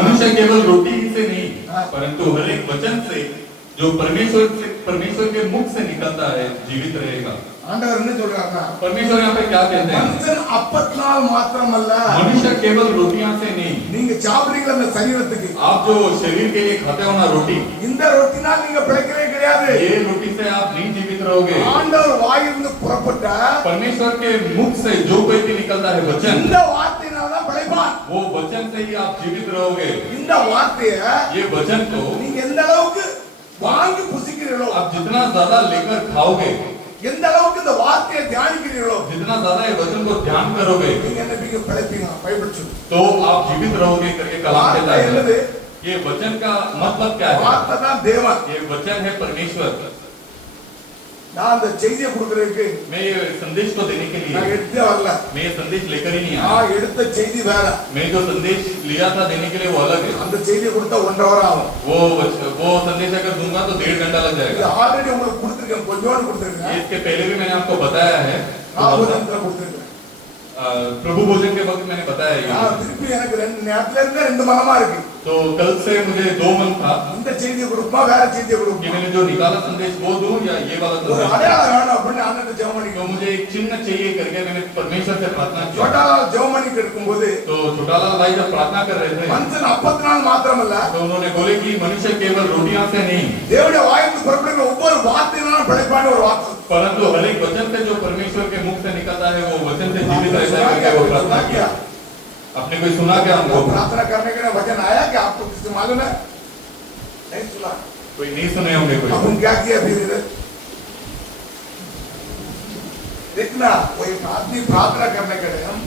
मनुष्य केवल रोटी ही से नहीं परंतु हर एक वचन से जो परमेश्वर के मुख से निकलता है जीवित रहेगा। ஆண்டவர் என்ன சொல்றாருன்னா परमेश्वर यहाँ पे क्या कहते हैं? மனுஷன் அப்பத்தினால் மாத்திரமல்ல, मनुष्य केवल रोटियां से नहीं, நீங்க சாப்பிடுறீங்க அந்த சரீரத்துக்கு, आप जो शरीर के लिए खाते हो ना रोटी, இந்த ரொட்டினால் நீங்க பிழைக்கவே கிடையாது। ये रोटी से आप नहीं जीवित रहोगे। ஆண்டவர் வாயிலிருந்து புறப்பட்ட परमेश्वर के मुख से जो कोई भी निकलता है वचन, இந்த வார்த்தையினால தான் பிழைப்பான்। वो वचन से ही आप जीवित रहोगे। இந்த வார்த்தையை ये वचन को நீங்க எந்த அளவுக்கு வாங்கி புசிக்கிறீர்களோ, आप जितना ज्यादा लेकर खाओगे, எந்த அளவுக்கு இந்த வார்த்தையை தியானிக்கிறீர்களோ, जितना ज्यादा ये वचन को ध्यान करोगे, நீங்க என்ன பிழைப்பீங்க। பைபிள் சொல்லு तो आप जीवित रहोगे करके कलाम कहता है। ये वचन का मतलब क्या है? வார்த்தை தான் தேவன், ये वचन है परमेश्वर। நான் அந்த செய்தியை கொடுக்கிறதுக்கு मैं ये संदेश को देने के நான் लिए எடுத்தே வரல। मैं ये संदेश लेकर ही नहीं आया। நான் எடுத்த செய்தி வேற, मैं जो संदेश लिया था देने के लिए वो अलग है। அந்த செய்தியை கொடுத்தா 1.5 hour ஆகும்। वो संदेश अगर दूंगा तो 1.5 घंटा लग இது जाएगा। ஆல்ரெடி உங்களுக்கு கொடுத்திருக்கேன், கொஞ்சோண்டு கொடுத்திருக்கேன்। इसके पहले भी मैंने आपको बताया है। ஆபோதத்துல கொடுத்திருக்கேன்। प्रभु भोजन के वक्त मैंने बताया ये। திருப்பி எனக்கு ரெண்டு நேரத்துல இருந்து ரெண்டு மனமா இருக்கு। तो कल से मुझे 2 मन था இந்த செய்தியை கொடுப்பா வேற செய்தியை कि கொடுப்பா, मैंने जो निकाला संदेश वो दूं या ये वाला ஒரு संदेश। அடையாளம் வேணும் அப்படின்னு ஆண்டவர்ட்ட ஜெபம் तो பண்ணிக்கோ। मुझे एक चिन्ह चाहिए करके मैंने परमेश्वर से प्रार्थना की। छोटा ஜெபம் பண்ணிட்டு இருக்கும்போது तो छोटालाल भाई जब प्रार्थना कर रहे थे மனுஷன் அப்பத்தினால் மாத்திரமல்ல, तो उन्होंने बोले कि मनुष्य केवल रोटियां से नहीं தேவனுடைய வாயிலிருந்து புறப்படுகிற ஒவ்வொரு வார்த்தையினாலும் பிழைப்பான்னு ஒரு வார்த்தை। परंतु हर एक वचन से जो परमेश्वर के मुख से निकलता है वो वचन से जीवित रहता है करके वो प्रार्थना किया। आपने कोई सुना क्या हमको? प्रार्थना करने के लिए वचन आया क्या आपको? किसी मालूम है? नहीं सुना। कोई नहीं सुने होंगे कोई। अब हम क्या किया फिर इधर देखना, कोई आदमी प्रार्थना करने के लिए हम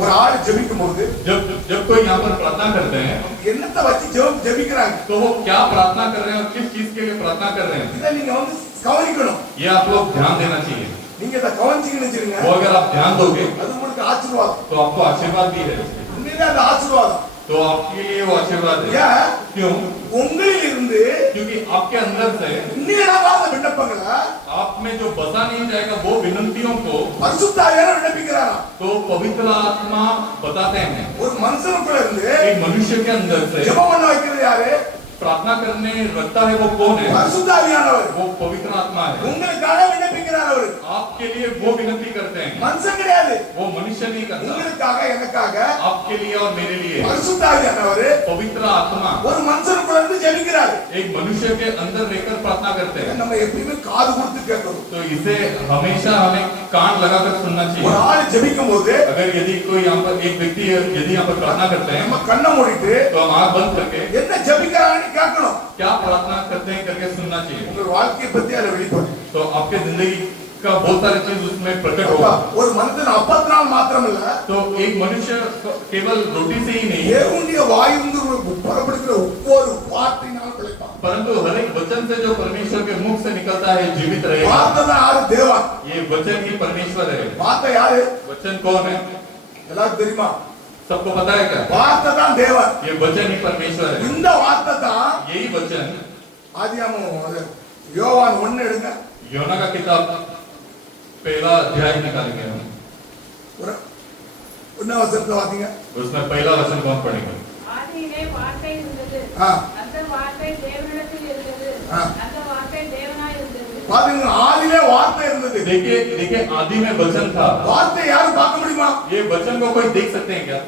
ஒரு ஆள் ஜெபிக்கும் போது जब कोई यहाँ पर प्रार्थना करते हैं என்னத்தை வச்சு ஜெபிக்கிறாங்க, तो वो क्या प्रार्थना कर रहे हैं और किस चीज के लिए प्रार्थना कर रहे हैं, இதை நீங்க வந்து கவனிக்கணும்। ये आप लोग ध्यान देना चाहिए। நீங்க இதை கவனிச்சீங்கன்னு வச்சுருங்க, वो अगर आप ध्यान दोगे அது உங்களுக்கு ஆசீர்வாதம்। तो आपको आशीर्वाद भी है, உண்மையிலே அது ஆசீர்வாதம்। तो आपके लिए वो आशीर्वाद है। ஏன்? क्यों? உங்களில் இருந்து क्योंकि आपके अंदर से உண்மையிலாத விண்ணப்பங்களை आप में जो बसा नहीं जाएगा वो विनंतियों को பரிசுத்த ஆவியானவர் விண்ணப்பிக்கிறாராம்। तो पवित्र आत्मा बताते हैं। ஒரு மனுஷனுக்குள்ள இருந்து एक मनुष्य के अंदर से ஜெபம் பண்ண வைக்கிறது யாரு? प्रार्थना करने रखता है वो कौन है? பரிசுத்த ஆவியானவர்। वो पवित्र आत्मा है। உங்களுக்காக விண்ணப்பிக்கிறார் அவர்। आपके लिए वो विनती करते हैं, மனுஷன் கிடையாது, वो मनुष्य नहीं करता। உங்களுக்காக எனக்காக आपके लिए और मेरे लिए பரிசுத்த ஆவியானவர் पवित्र आत्मा ஒரு மனுஷனுக்குள்ள இருந்து ஜெபிக்கிறார்। एक मनुष्य के अंदर रहकर प्रार्थना करते हैं। நம்ம எப்பவுமே காது கொடுத்து கேட்கணும்। तो इसे हमेशा हमें कान लगाकर सुनना ஒரு चाहिए। ஆள் ஜெபிக்கும் போது अगर यदि कोई यहाँ पर एक व्यक्ति यदि यहाँ पर प्रार्थना करते हैं நம்ம கண்ணை மூடிட்டு तो हम आँख बंद करके என்ன ஜெபிக்கிறான்னு கேட்கணும்। क्या प्रार्थना करते हैं करके सुनना चाहिए। உங்க வாழ்க்கையை பத்தி அதுல வெளிப்படும்। तो आपके जिंदगी का बहुत सारे चीज उसमें प्रकट होगा। ஒரு மனுஷன் அப்பத்தினால் மாத்திரமல்ல, तो एक मनुष्य केवल रोटी से ही नहीं தேவனுடைய வாயிலிருந்து புறப்படுகிற ஒவ்வொரு வார்த்தையினாலும் பிழைப்பான்। परंतु हर एक वचन से जो परमेश्वर के मुख से निकलता है जीवित रहेगा। வார்த்தை தான் யாரு? தேவன்। ये वचन ही परमेश्वर है। வார்த்தை யாரு? वचन कौन है? எல்லாருக்கும் தெரியுமா? सबको पता है क्या? வார்த்தை தான் தேவன்। ये वचन ही परमेश्वर है। இந்த வார்த்தை தான் यही वचन ஆதியாகமம் யோவான் 1 எடுங்க, योना का किताब पहला अध्याय निकालेंगे हम। ஒரு ஒண்ணா வசனத்தை வாசிங்க। उसमें पहला वचन कौन पढ़ेगा? ஆதியிலே வார்த்தை இருந்தது, ஆ அந்த வார்த்தை தேவனிடத்தில் இருந்தது, ஆ அந்த வார்த்தை தேவனாய் இருந்தது। பாருங்க, ஆதியிலே வார்த்தை இருந்தது। देखिए आदि में वचन था। வார்த்தை யாரும் பார்க்க முடியுமா? ये वचन को कोई देख सकते हैं क्या?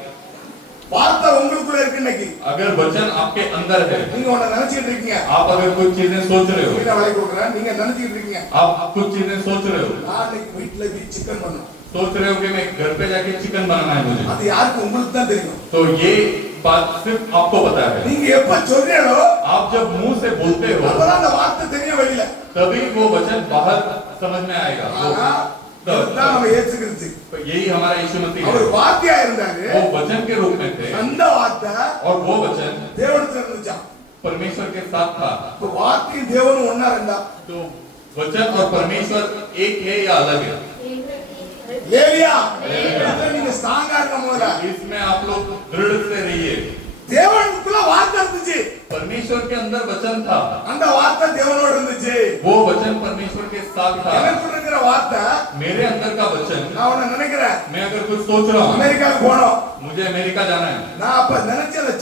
வார்த்தை உங்களுக்குள்ள இருக்கு இன்னைக்கு। अगर वचन आपके अंदर है, நீங்க ஒண்ணு நினைச்சிட்டு இருக்கீங்க, आप अगर कुछ चीजें सोच रहे हो, வீட்டை வேலை கொடுக்குறேன், நீங்க நினைச்சிட்டு இருக்கீங்க आप कुछ चीजें सोच रहे हो, நான் இன்னைக்கு வீட்டுல போய் சிக்கன் பண்ணணும், सोच रहे हो कि मैं घर पे जाके चिकन बनाना है मुझे। அது யாருக்கு? உங்களுக்கு தான் தெரியும்। तो ये बात सिर्फ आपको पता है। நீங்க எப்ப சொல்றீங்களோ आप जब मुंह से बोलते हो அப்பதான் அந்த வார்த்தை தெரியும் வெளியில। तभी वो वचन बाहर समझ में आएगा। ஆனா இதுதான் நம்ம இயேசு கிறிஸ்து। तो यही हमारा यीशु मसीह அவர் है। வார்த்தையா இருந்தாரு, वो वचन के रूप में थे அந்த வார்த்தை और वो वचन தேவனிடத்துல இருந்துச்சாம்। परमेश्वर के साथ था। இப்போ வார்த்தையும் தேவனும் ஒண்ணா ரெண்டா? तो वचन और परमेश्वर एक है या अलग है? ஏலியா, இதுல நீங்க ஸ்ட்ராங்கா இருக்க முதல்ல। इसमें आप लोग दृढ़ से रहिए। தேவனுக்குள்ள வார்த்தை இருந்துச்சு, परमेश्वर के अंदर वचन था, அந்த வார்த்தை தேவனோட இருந்துச்சு। वो वचन परमेश्वर के साथ था। எனக்குள்ள இருக்கிற வார்த்தை, मेरे अंदर का वचन, நான் உன்னை நினைக்கிறேன் मैं अगर कुछ सोच रहा हूँ அமெரிக்காவுக்கு போனோம், मुझे अमेरिका जाना है, நான் அப்ப நினைச்ச அந்த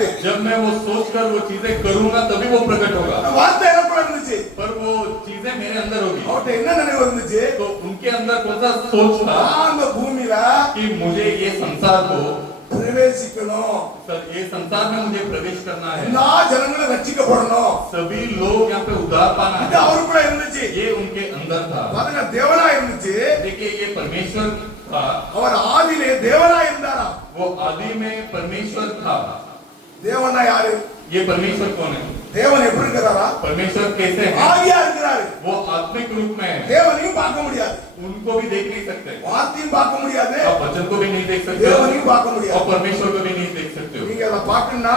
வெளிப்பட்டு जब मैं वो सोचकर वो चीजें करूंगा तभी वो प्रकट होगा, அந்த வார்த்தை எனக்குள்ள இருந்துச்சு. पर वो चीजें मेरे अंदर होगी। அவர்ட்ட என்ன நினைவு இருந்துச்சு? तो उनके अंदर कौन सा सोच था நான் அந்த பூமியில कि मुझे ये संसार को, பிரவேசிக்கணும், सर ये संसार में मुझे प्रवेश करना है, எல்லா ஜனங்களும் ரட்சிக்கப்படணும். सभी लोग यहाँ पे उद्धार पाना இது है, அவருக்குள்ள இருந்துச்சு. ये उनके अंदर था। பாருங்க, தேவனா இருந்துச்சு. देखिए ये परमेश्वर था, அவர் ஆதியிலே தேவனா இருந்தாரா? वो आदि में परमेश्वर था। தேவனா யாரு? ये परमेश्वर कौन है? தேவன் எப்படி இருக்கிறாரா? परमेश्वर कैसे है? ஆவியா இருக்கிறாரு. वो आत्मिक रूप में है, தேவனையும் பார்க்க முடியாது, उनको भी देख नहीं सकते, வார்த்தையும் பார்க்க முடியாது, आप वचन को भी नहीं देख सकते हो தேவனையும் பார்க்க और முடியாது. परमेश्वर को भी नहीं देख सकते हो। நீங்க அதை பார்க்கணும்னா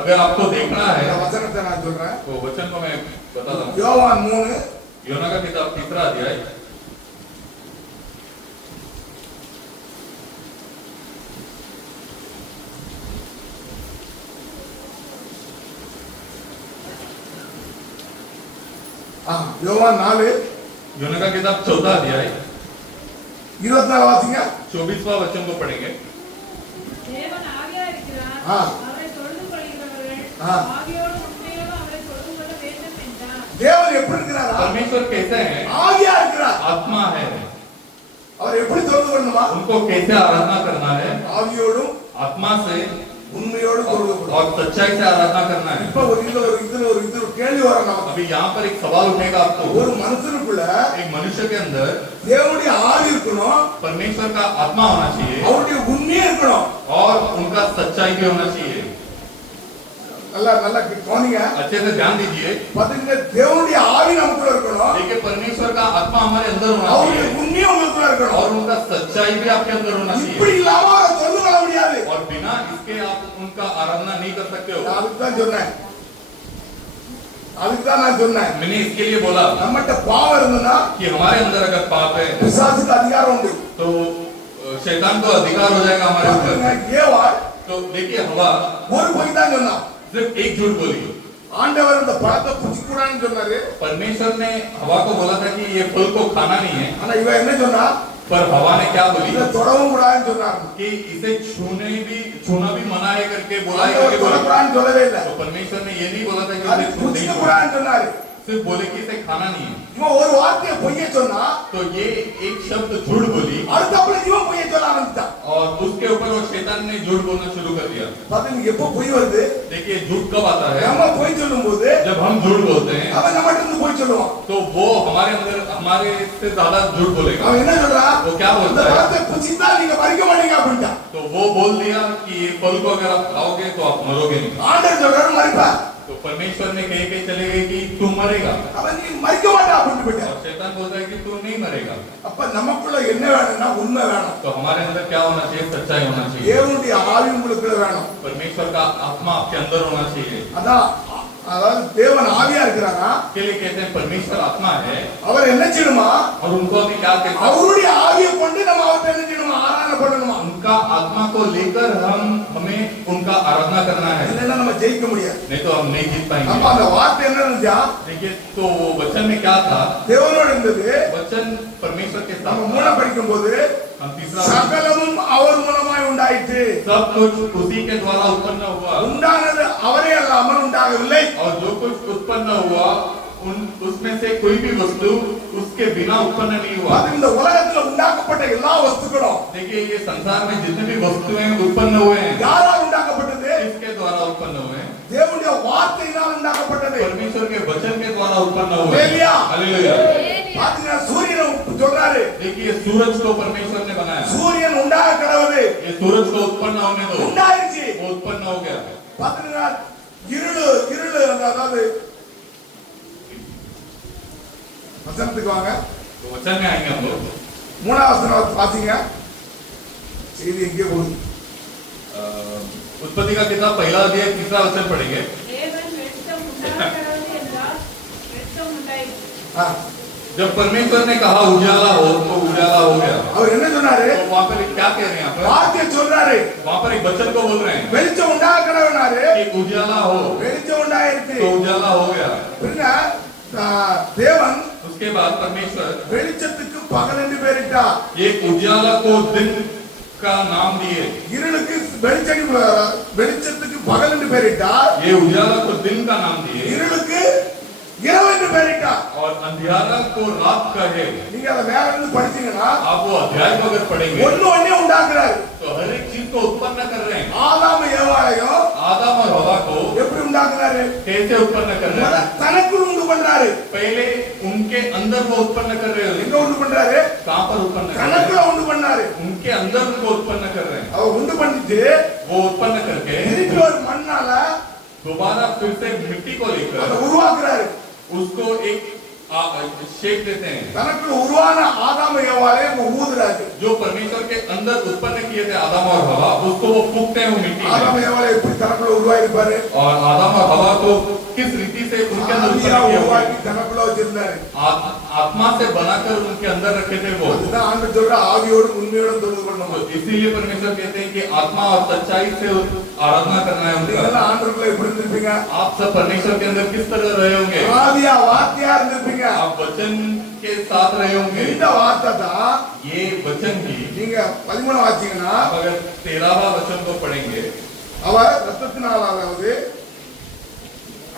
अगर आपको देखना है இந்த வசனத்தை நான் சொல்றேன். तो वचन को मैं बताता हूँ। யோவான் 3 योना का किताब 3 अध्याय, யோவான் 4 योना का किताब 14 अध्याय 24 வாசிங்க. 24वां वचन को पढ़ेंगे। தேவன் ஆவியா இருக்கிறார். ஆ. அவரை தொழுது கொள்கிறவர்கள் ஆ. ஆவியோடு உண்மையோடு அவரை தொழுது கொள்ள வேண்டும் என்றார். தேவன் எப்படி இருக்கிறாரா? परमेश्वर कैसे है? ஆவியா இருக்கிறார். आत्मा है, அவர் எப்படி தொழுது கொள்ளணுமா? उनको कैसे आराधना करना है? ஆவியோடும் आत्मा से உண்மையோடும் தொழுது கொள்ளணும். और सच्चाई से आराधना करना है। இப்ப ஒரு கேள்வி வரும் நமக்கு. अभी यहाँ पर एक सवाल उठेगा आपको, ஒரு மனுஷனுக்குள்ள एक मनुष्य के अंदर தேவனுடைய ஆவி இருக்கணும், परमेश्वर का आत्मा होना चाहिए அவருடைய உண்மையே இருக்கணும். और उनका सच्चाई भी होना चाहिए। நல்லா நல்லா கவனிங்க. अच्छे से ध्यान दीजिए, பாத்தீங்க, தேவனுடைய ஆவி நமக்குள்ள இருக்கணும், देखिए परमेश्वर का आत्मा हमारे अंदर होना அவருடைய चाहिए உண்மையே உங்களுக்குள்ள இருக்கணும். और उनका सच्चाई भी आपके अंदर होना இப்படி चाहिए, இல்லாம அவரை தொழுது கொள்ள முடியாது. और बिना इसके आप उनका आराधना नहीं कर सकते हो। அதுக்கு தான் சொன்னேன், அதுக்கு தான் நான் சொன்னேன். मैंने इसके लिए बोला நம்மகிட்ட பாவம் இருந்ததுன்னா कि हमारे अंदर अगर पाप है பிசாசுக்கு அதிகாரம் உண்டு. तो शैतान को अधिकार हो जाएगा हमारे பாத்தீங்க, ऊपर। ஏவாள் तो देखिए हवा ஒரு பொய் தான் சொன்னான். सिर्फ एक झूठ बोली। ஆண்டவர் அந்த பழத்தை புசிக்கூடாதுன்னு சொன்னாரு. परमेश्वर ने हवा को बोला था कि ये फल को खाना नहीं है, ஆனா இவன் என்ன சொன்னா? पर हवा ने क्या बोली இதை தொடவும் கூடாதுன்னு சொன்னாரு. कि इसे छूना भी मना है करके बोला है ஆண்டவர் करके बोला। தொடக்கூடாதுன்னு சொல்லவே இல்லை. तो परमेश्वर ने ये नहीं बोला था कि அது इसे नहीं புசிக்க छूना, கூடாதுன்னு சொன்னாரு. सिर्फ बोले कि इसे खाना नहीं है। இவன் ஒரு வார்த்தையை பொய்ய சொன்னா, तो ये एक शब्द झूठ बोली அடுத்தப்பல இவன் பொய்ய சொல்ல ஆரம்பிச்சான். और उसके ऊपर वो शैतान ने झूठ बोलना शुरू कर दिया। பாத்தீங்க, எப்போ பொய் வருது? देखिए झूठ कब आता है? நம்ம பொய் சொல்லும்போது जब हम झूठ बोलते हैं அவன் நம்மகிட்ட இருந்து பொய் சொல்லுவான். तो वो हमारे अंदर हमारे से ज्यादा झूठ बोलेगा। அவன் என்ன சொல்றான்? वो क्या இந்த बोलता है? பழத்தை புசித்தா நீங்க மறிக்க மாட்டீங்க அப்படின்ட்டான். तो वो बोल दिया कि ये फल को अगर आप खाओगे तो आप मरोगे नहीं। ஆண்டவர் சொல்றாரு மறிப்பா. तो परमेश्वर ने कह के चले गए कि तू मरेगा, அவன் நீ மறிக்க மாட்டா அப்படின்னு போயிட்டான். और शैतान बोलता है कि तू नहीं मरेगा। அப்ப நமக்குள்ள என்ன வேணும்னா உண்மை வேணும். तो हमारे अंदर क्या होना चाहिए? सच्चाई होना चाहिए। தேவனுடைய ஆவி உங்களுக்குள்ள வேணும். परमेश्वर का आत्मा आपके अंदर होना चाहिए। அதான் அதாவது தேவன் ஆவியா இருக்கிறாரா? के लिए कहते हैं परमेश्वर आत्मा है, அவர் என்ன செய்யணுமா? और उनको अभी क्या कहते हैं? அவருடைய ஆவியை கொண்டு நம்ம அவர்ட்ட என்ன செய்யணுமா? ஆராதனை பண்ணணுமா? उनका आत्मा को लेकर हमें उनका आराधना करना है, இல்லைன்னா நம்ம ஜெயிக்க முடியாது. नहीं तो हम नहीं जीत அப்ப पाएंगे। அந்த வார்த்தை என்ன இருந்துச்சா? देखिए तो वो वचन में क्या था? தேவனோடு இருந்தது. वचन परमेश्वर के நம்ம साथ மூலம் படிக்கும் போது हम तीसरा சகலமும் அவர் மூலமாய் உண்டாயிற்று. सब कुछ उसी के द्वारा उत्पन्न हुआ, உண்டானது அவரே அல்லாமல் உண்டாகவில்லை. और जो कुछ उत्पन्न हुआ उसमें से कोई भी वस्तु उसके बिना उत्पन्न नहीं हुआ। அது இந்த உலகத்துல உண்டாக்கப்பட்ட எல்லா வஸ்துக்களும் देखिए ये संसार में जितने भी वस्तुएं उत्पन्न हुए हैं யாரால் உண்டாக்கப்பட்டது? किसके द्वारा उत्पन्न हुए हैं? தேவனுடைய வார்த்தையினால் உண்டாக்கப்பட்டது. परमेश्वर के वचन के द्वारा उत्पन्न हुए हैं। हालेलुया। हालेलुया। பாத்தீங்கன்னா சூரியனை சொல்றாரு, देखिए सूरज को परमेश्वर ने बनाया, சூரியன் உண்டாக கடவுது. ये सूरज को उत्पन्न होने दो, உண்டாயிருச்சு. वो उत्पन्न हो गया। பாத்தீங்கன்னா இருளு இருளு அதாவது வசனத்துக்கு வாங்க. तो वचन में आएंगे हम लोग। மூணாவது வசனம் வாசிங்க. செய்தி எங்கே போகுது? उत्पत्ति का किताब पहला अध्याय 3रा वचन पढ़ेंगे। தேவன் வெளிச்சம் உண்டாகிறது என்றார். வெளிச்சம் உண்டாயிற்று. ஆ, जब परमेश्वर ने कहा उजाला हो तो उजाला हो गया। அவர் என்ன சொன்னாரு? तो वहाँ पर क्या कह रहे हैं? यहाँ पर வார்த்தையை சொல்றாரு, वहाँ पर एक वचन को बोल रहे हैं வெளிச்சம் உண்டாக கடவுனாரு. कि उजाला हो, வெளிச்சம் உண்டாயிருச்சு. तो उजाला हो गया। பின்ன தேவன் उसके बाद परमेश्वर வெளிச்சத்துக்கு பகல் என்று பெயரிட்டார். एक उजाला को दिन का नाम दिए, இருளுக்கு வெளிச்சத்துக்கு பகல் என்று பெயரிட்டார், ये उजाला को दिन का नाम दिए இருளுக்கு இரவு என்று பெயரிட்டார். और अंधियारा को रात कहे। நீங்க அதை மேல இருந்து படிச்சீங்கன்னா आप वो अध्याय को अगर पढ़ेंगे ஒண்ணு ஒண்ணே உண்டாக்குறாரு. तो हर एक चीज को उत्पन्न कर रहे हैं। ஆதாம் ஏவாளையும் आदम और हवा को எப்படி உண்டாக்குறாரு? कैसे उत्पन्न कर रहे हैं? தனக்குள் உண்டு பண்றாரு. पहले उनके अंदर वो उत्पन्न कर रहे हैं। எங்க உண்டு பண்றாரு? कहाँ पर उत्पन्न कर रहे தனக்குள்ள हैं? உண்டு பண்ணாரு. उनके अंदर उनको उत्पन्न कर रहे हैं। அவர் உண்டு பண்ணிட்டு वो उत्पन्न करके திருப்பி ஒரு மண்ணால दोबारा फिर से मिट्टी को அதை लेकर உருவாக்குறாரு. उसको एक शेप देते हैं। தனக்குள்ள உருவான ஆதாம் ஏவாளை ஊதுறாரு. जो परमेश्वर के अंदर उत्पन्न किए थे आदम और हवा, उसको वो फूकते हैं वो मिट्टी ஆதாம் में। ஏவாளை எப்படி தனக்குள்ள உருவாயிருப்பாரு? और आदम और हवा को किस रीति से उनके अंदर ஆவியா उत्पन्न किया உருவாக்கி हुआ? தனக்குள்ள வச்சிருந்தாரு. आत्मा से बनाकर उनके अंदर रखे थे वो। அதுதான் ஆண்டவர் சொல்ற ஆவியோடு உண்மையோடு தொடர்பு கொள்ளணும். तो इसीलिए परमेश्वर कहते हैं कि आत्मा और सच्चाई से आराधना करना है நீங்க उनका। ஆண்டவர்களை எப்படி இருந்திருப்பீங்க? आप सब परमेश्वर के अंदर किस तरह रहे होंगे? ஆவியா வார்த்தையா இருந்திருப்பீங்க. आप वचन के साथ रहे होंगे। இந்த வார்த்தை தான் ये वचन ही நீங்க 13 வாசிங்கன்னா आप अगर 13वां वचन को पढ़ेंगे, அவர் ரத்தத்தினாலாவது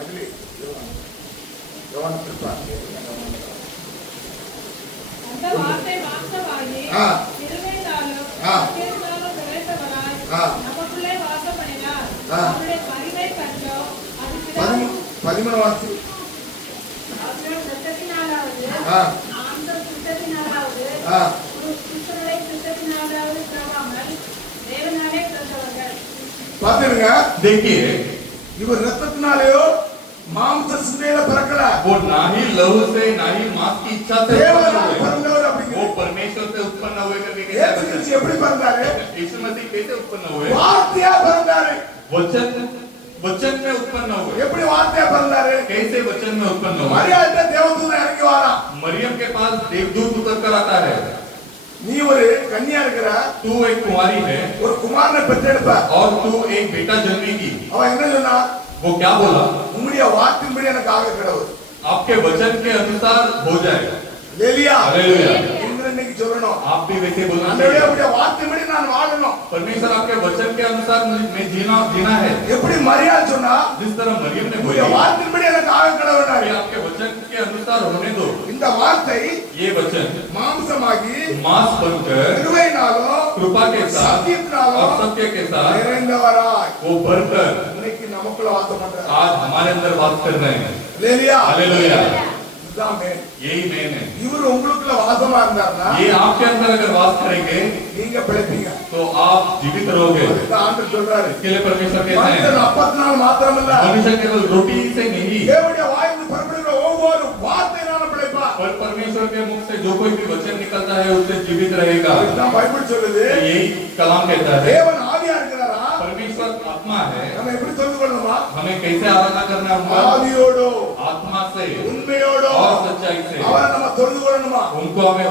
அகிலே யோவான் திருப்பார். அந்த வார்த்தை மாம்சமாகி திருவையினாலும் சத்தியத்தினாலும் நிறைந்தவராய் நமக்குள்ளே வாசம் பண்ணினார். அவருடைய மகிமை கண்டோம். அது பிதாவும் 13 வாசி. அவருடைய இரத்தத்தினாலாவது அந்த சுத்தத்தினாலாவது புருஷனுடைய சுத்தத்தினாலாவது பிறவாமல் தேவனாலே பிறந்தவர்கள். பாத்துருங்க, देखिए இவர் ரத்தத்தினாலேயோ மாம்ச சிந்தையில பிறக்கல. वो ना ही लहू से ना ही मांस की इच्छा से उत्पन्न தேவனால हुए। பிறந்தவர் वो அப்படிங்கிறது. परमेश्वर से उत्पन्न हुए करके இயேசு कैसे கிறிஸ்து எப்படி பிறந்தாரு? यीशु मसीह कैसे उत्पन्न हुए? வார்த்தையா பிறந்தாரு. वचन वचन में उत्पन्न हुए। எப்படி வார்த்தையா பிறந்தாரு? कैसे वचन में उत्पन्न हुए? மரியாதை தேவதூதன் இறங்கி வாரான். मरियम के पास देवदूत उतर कर आता है। நீ ஒரு கன்னியா இருக்கிற, तू एक कुंवारी है ஒரு குமாரனை பெற்றெடுப்ப. और तू एक बेटा जन्मेगी। அவன் என்ன சொன்னா? वो क्या बोला? உம்முடைய வார்த்தையின்படி எனக்கு ஆக கடவுள். आपके वचन के अनुसार हो जाएगा। லேலியா, हालेलुया। நீங்கள் இன்னைக்கு சொல்லணும், आप भी वैसे बोलना ஆண்டவரே चाहिए। உம்முடைய வார்த்தையின்படி நான் வாழணும். परमेश्वर आपके वचन के अनुसार मैं जीना है। எப்படி மரியாதை சொன்னா, जिस तरह मरियम ने உம்முடைய बोली வார்த்தையின்படி எனக்கு ஆக கடவுள்னாரு. आपके वचन के अनुसार होने दो। இந்த வார்த்தை ये वचन மாம்சமாகி मांस बनकर கிருபையினாலும் कृपा के साथ சத்தியத்தினாலும் और सत्य के साथ நிறைந்தவராய் वो भरकर இன்னைக்கு நமக்குள்ள வாசம் பண்றார். आज हमारे अंदर वास कर रहे हैं। லேலியா, हालेलुया। இதுதான் main. यही मेन है। இவர் உங்களுக்குள்ள வாசமா இருந்தாருன்னா ये आपके अंदर अगर वास करेंगे நீங்க பிழைப்பீங்க. तो आप जीवित रहोगे। இதுதான் ஆண்டவர் சொல்றாரு. इसके लिए परमेश्वर कहते மனுஷன் हैं அப்பத்தினால் மாத்திரமல்ல, मनुष्य केवल रोटी से नहीं தேவனுடைய வாயிலிருந்து புறப்படுகிற ஒவ்வொரு வார்த்தையினால பிழைப்பார். पर परमेश्वर के मुख से जो कोई भी वचन निकलता है उससे जीवित रहेगा। இதுதான் பைபிள் சொல்லுது. तो यही कलाम कहता है தேவன் ஆவியா இருக்கிறாரா? परमेश्वर आत्मा है। நம்ம எப்படி தெரிந்து கொள்ளணுமா? हमें कैसे आराधना करना होगा? ஆவியோடு आत्मा से உண்மையோடு और सच्चाई से அவரை நம்ம தெரிந்து கொள்ளணுமா? उनको हमें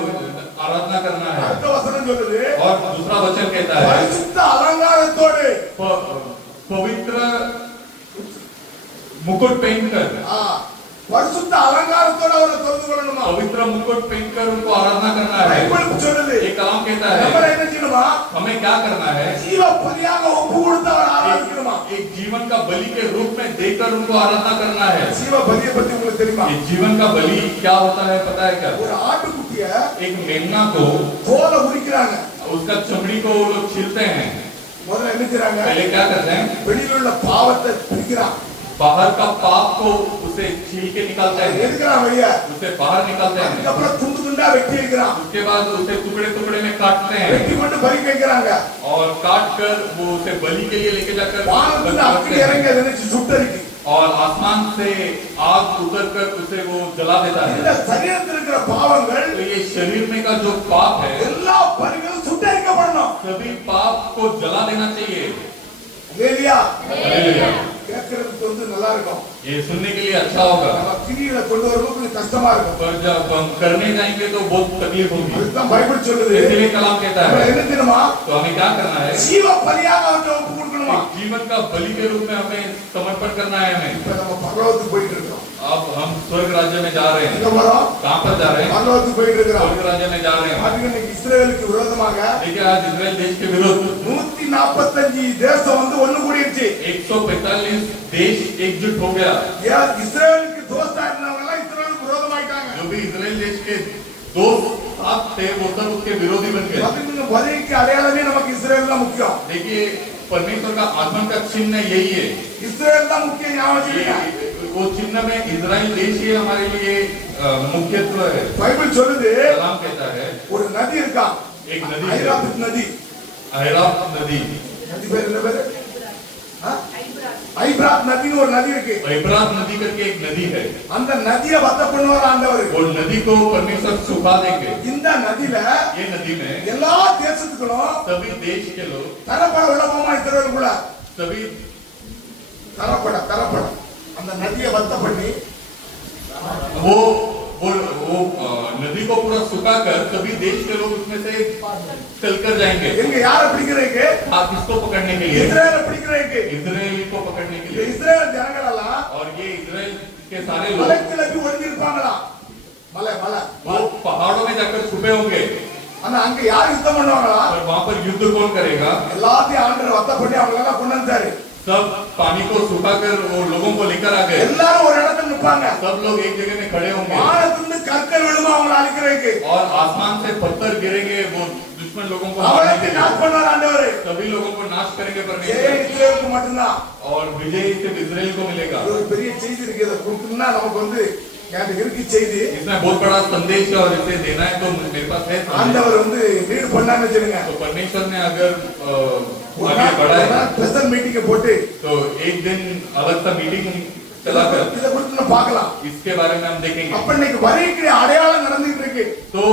आराधना करना है। அடுத்த வசனம் சொல்லுது, और दूसरा वचन कहता है பரிசுத்த அலங்காரத்தோடு पवित्र मुकुट पहनकर பரிசுத்த அலங்காரத்தோடு அவரை தெரிந்து கொள்ளணுமா? पवित्र मुकुट पहनकर उनको आराधना करना है। பைபிள் சொல்லுது, ये कलाम कहता நம்ம है என்ன செய்யணுமா? हमें क्या करना है? ஜீவ பலியாக ஒப்பு கொடுத்து அவரை ஆராதிக்கணுமா? एक जीवन का बलि के रूप में देकर उनको आराधना करना है। ஜீவ பலியை பத்தி உங்களுக்கு தெரியுமா? ये जीवन का बलि क्या होता है पता है क्या? ஒரு ஆட்டுக்குட்டிய एक मेमना को தோலை உரிக்கிறாங்க. उसका चमड़ी को वो लोग छीलते हैं। முதல்ல என்ன செய்றாங்க? पहले क्या करते हैं? வெளியில உள்ள பாவத்தை பிரிக்கிறான். बाहर का पाप को उसे छील के निकालते हैं, எடுக்கிறான் வெளியே. उसे बाहर निकालते हैं। அதுக்கப்புறம் துண்டு துண்டா வெட்டி வைக்கிறான். उसके बाद उसे टुकड़े टुकड़े में काटते हैं வெட்டி கொண்டு பலி வைக்கிறாங்க. और काट कर वो उसे बलि के लिए लेके जाकर வானத்துல रखते அக்கினி हैं। இறங்கி அதை நினைச்சு சுட்டரிக்கு. और आसमान से आग उतर कर उसे वो जला देता இந்த है। சரீரத்தில் இருக்கிற பாவங்கள் तो ये शरीर में का जो पाप है எல்லா பலிகளும் சுட்டரிக்கப்படணும். सभी पाप को जला देना चाहिए। லேலியா, हालेलुया। கேட்கறதுக்கு வந்து நல்லா இருக்கும். ये सुनने के लिए अच्छा होगा, நம்ம கிரியில கொண்டு வரும்போது கொஞ்சம் கஷ்டமா இருக்கும். पर जब हम करने जाएंगे तो बहुत तकलीफ होगी। அதுதான் பைபிள் சொல்லுது. इसलिए कलाम कहता நம்ம है என்ன தெரியுமா? तो हमें क्या करना है? ஜீவ பலியாக அவர்கிட்ட ஒப்பு கொடுக்கணுமா? एक जीवन का बलि के रूप में हमें समर्पण करना है। हमें இப்ப நம்ம பரலோகத்துக்கு போயிட்டு இருக்கோம். अब हम स्वर्ग राज्य में जा रहे हैं। எங்க போறோம்? कहाँ पर जा रहे हैं? பரலோகத்துக்கு போயிட்டு இருக்கிறோம். स्वर्ग राज्य में जा रहे हैं। பாத்தீங்கன்னா இன்னைக்கு இஸ்ரவேலுக்கு விரோதமாக देखिए आज इजराइल देश के विरुद्ध 120 145 தேசம் வந்து ஒண்ணு கூடிருச்சு. 145 देश एकजुट हो गया. இஸ்ரேலுக்கு தோஸ்தா இருந்தவங்க எல்லாம் இஸ்ரேலுக்கு விரோதமாயிட்டாங்க. जो भी इजराइल देश के दोस्त साथ थे वो सब उसके विरोधी बन गए. அதுக்கு வரைக்கு அடையாளமே நமக்கு இஸ்ரேல் தான் முக்கியம். देखिए परमेश्वर का आगमन का चिन्ह यही है. இஸ்ரேல் தான் முக்கிய ஞாபகம். वो चिन्ह में इजराइल देश ही हमारे लिए मुख्यत्व है. பைபிள் சொல்லுது कलाम कहता है ஒரு நதி இருக்கா. एक नदी ஐராத் நதி. ஐராத் நदी. நதி பேர் என்ன பேரு? ஐப்ராத் நதின்னு ஒரு நதி இருக்கு. ஐப்ராத் नदी करके एक नदी है. அந்த நதியை வத்த பண்ணுவார் ஆண்டவர். वो नदी को परमेश्वर सुखा देंगे. இந்த நதியில ये नदी में எல்லா தேசத்துக்கும் सभी देश के लोग தரப்பட விடப்போமா இஸ்ரேலுக்குள்ள सभी தரப்பட அந்த நதியை வத்த பண்ணி वो नदी को पूरा सुखाकर सभी देश के लोग उसमें से चलकर जाएंगे. எங்க யார பிடிக்கிறீங்க? आप किसको पकड़ने के लिए? இஸ்ரேலை பிடிக்கிறீங்க. इजराइल को पकड़ने के இந்த लिए. இஸ்ரேல் ஜனங்கள் எல்லாம் और ये इजराइल के सारे लोग மலைக்குள்ள போய் ஒளிஞ்சு இருப்பாங்களா? மலை वो पहाड़ों में जाकर छुपे होंगे. ஆனா அங்க யார் யுத்தம் பண்ணுவாங்களா? और वहां पर युद्ध कौन करेगा? எல்லாத்தையும் ஆண்டவர் வத்த பண்ணி அவங்க எல்லாம் கொண்டு வந்தாரு. सब पानी को सुखाकर वो लोगों को लेकर आ गए. எல்லாரும் ஒரு இடத்துல நிப்பாங்க. सब लोग एक जगह में खड़े होंगे. வானத்திலிருந்து கற்கள் விழுமா அவங்களை அழிக்கிறதுக்கு. और आसमान से पत्थर गिरेंगे वो दुश्मन लोगों को मारने அவளை के நாश लिए. பண்ணார் ஆண்டவர். सभी लोगों को नाश करेंगे ஏன் परमेश्वर. இஸ்ரேலுக்கு மட்டும்தான்? और विजय सिर्फ इजराइल को मिलेगा. ஒரு பெரிய செய்தி இருக்கு. இதை கொடுத்தோம்னா நமக்கு வந்து எனக்கு இருக்கு செய்தி. इसमें बहुत बड़ा संदेश है और इसे देना है तो मेरे पास है संदेश. ஆண்டவர் வந்து லீட் பண்ணான்னு சொல்லுங்க. तो परमेश्वर ने अगर आगे बढ़ा है ஸ்பெஷல் மீட்டிங் போட்டு तो एक दिन अलग सा मीटिंग चलाकर இத குறித்து நம்ம பார்க்கலாம். इसके बारे में हम देखेंगे. அப்ப இன்னைக்கு வரைக்கிற அடையாளம் நடந்துட்டு இருக்கு. तो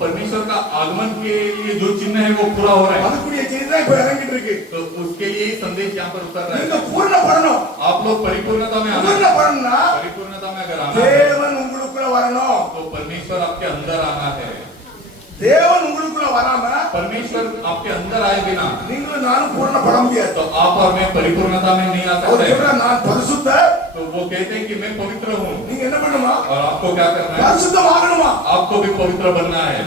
परमेश्वर का आगमन के लिए जो चिन्ह है वो पूरा हो रहा है. அதுக்குரிய செய்தி தான் இப்ப இறங்கிட்டு இருக்கு. तो उसके लिए ही संदेश यहाँ पर उतर रहा நீங்க है. பூர்ணப்படணும். आप लोग परिपूर्णता में आना है. பூர்ணப்படணும்னா परिपूर्णता में अगर आना है தேவன் உங்களுக்குள்ள வரணும். तो परमेश्वर आपके अंदर आना है. தேவன் உங்களுக்குள்ள வராம परमेश्वर आपके अंदर आए बिना நீங்களும் நானும் பூர்ணப்பட முடியாது. तो आप और मैं परिपूर्णता में नहीं आ அவர் सकते. சொல்றார் நான் பரிசுத்த. तो वो कहते हैं कि मैं पवित्र हूँ. நீங்க என்ன பண்ணுமா? और आपको क्या करना है? பரிசுத்தம் ஆகணுமா? आपको भी पवित्र बनना है.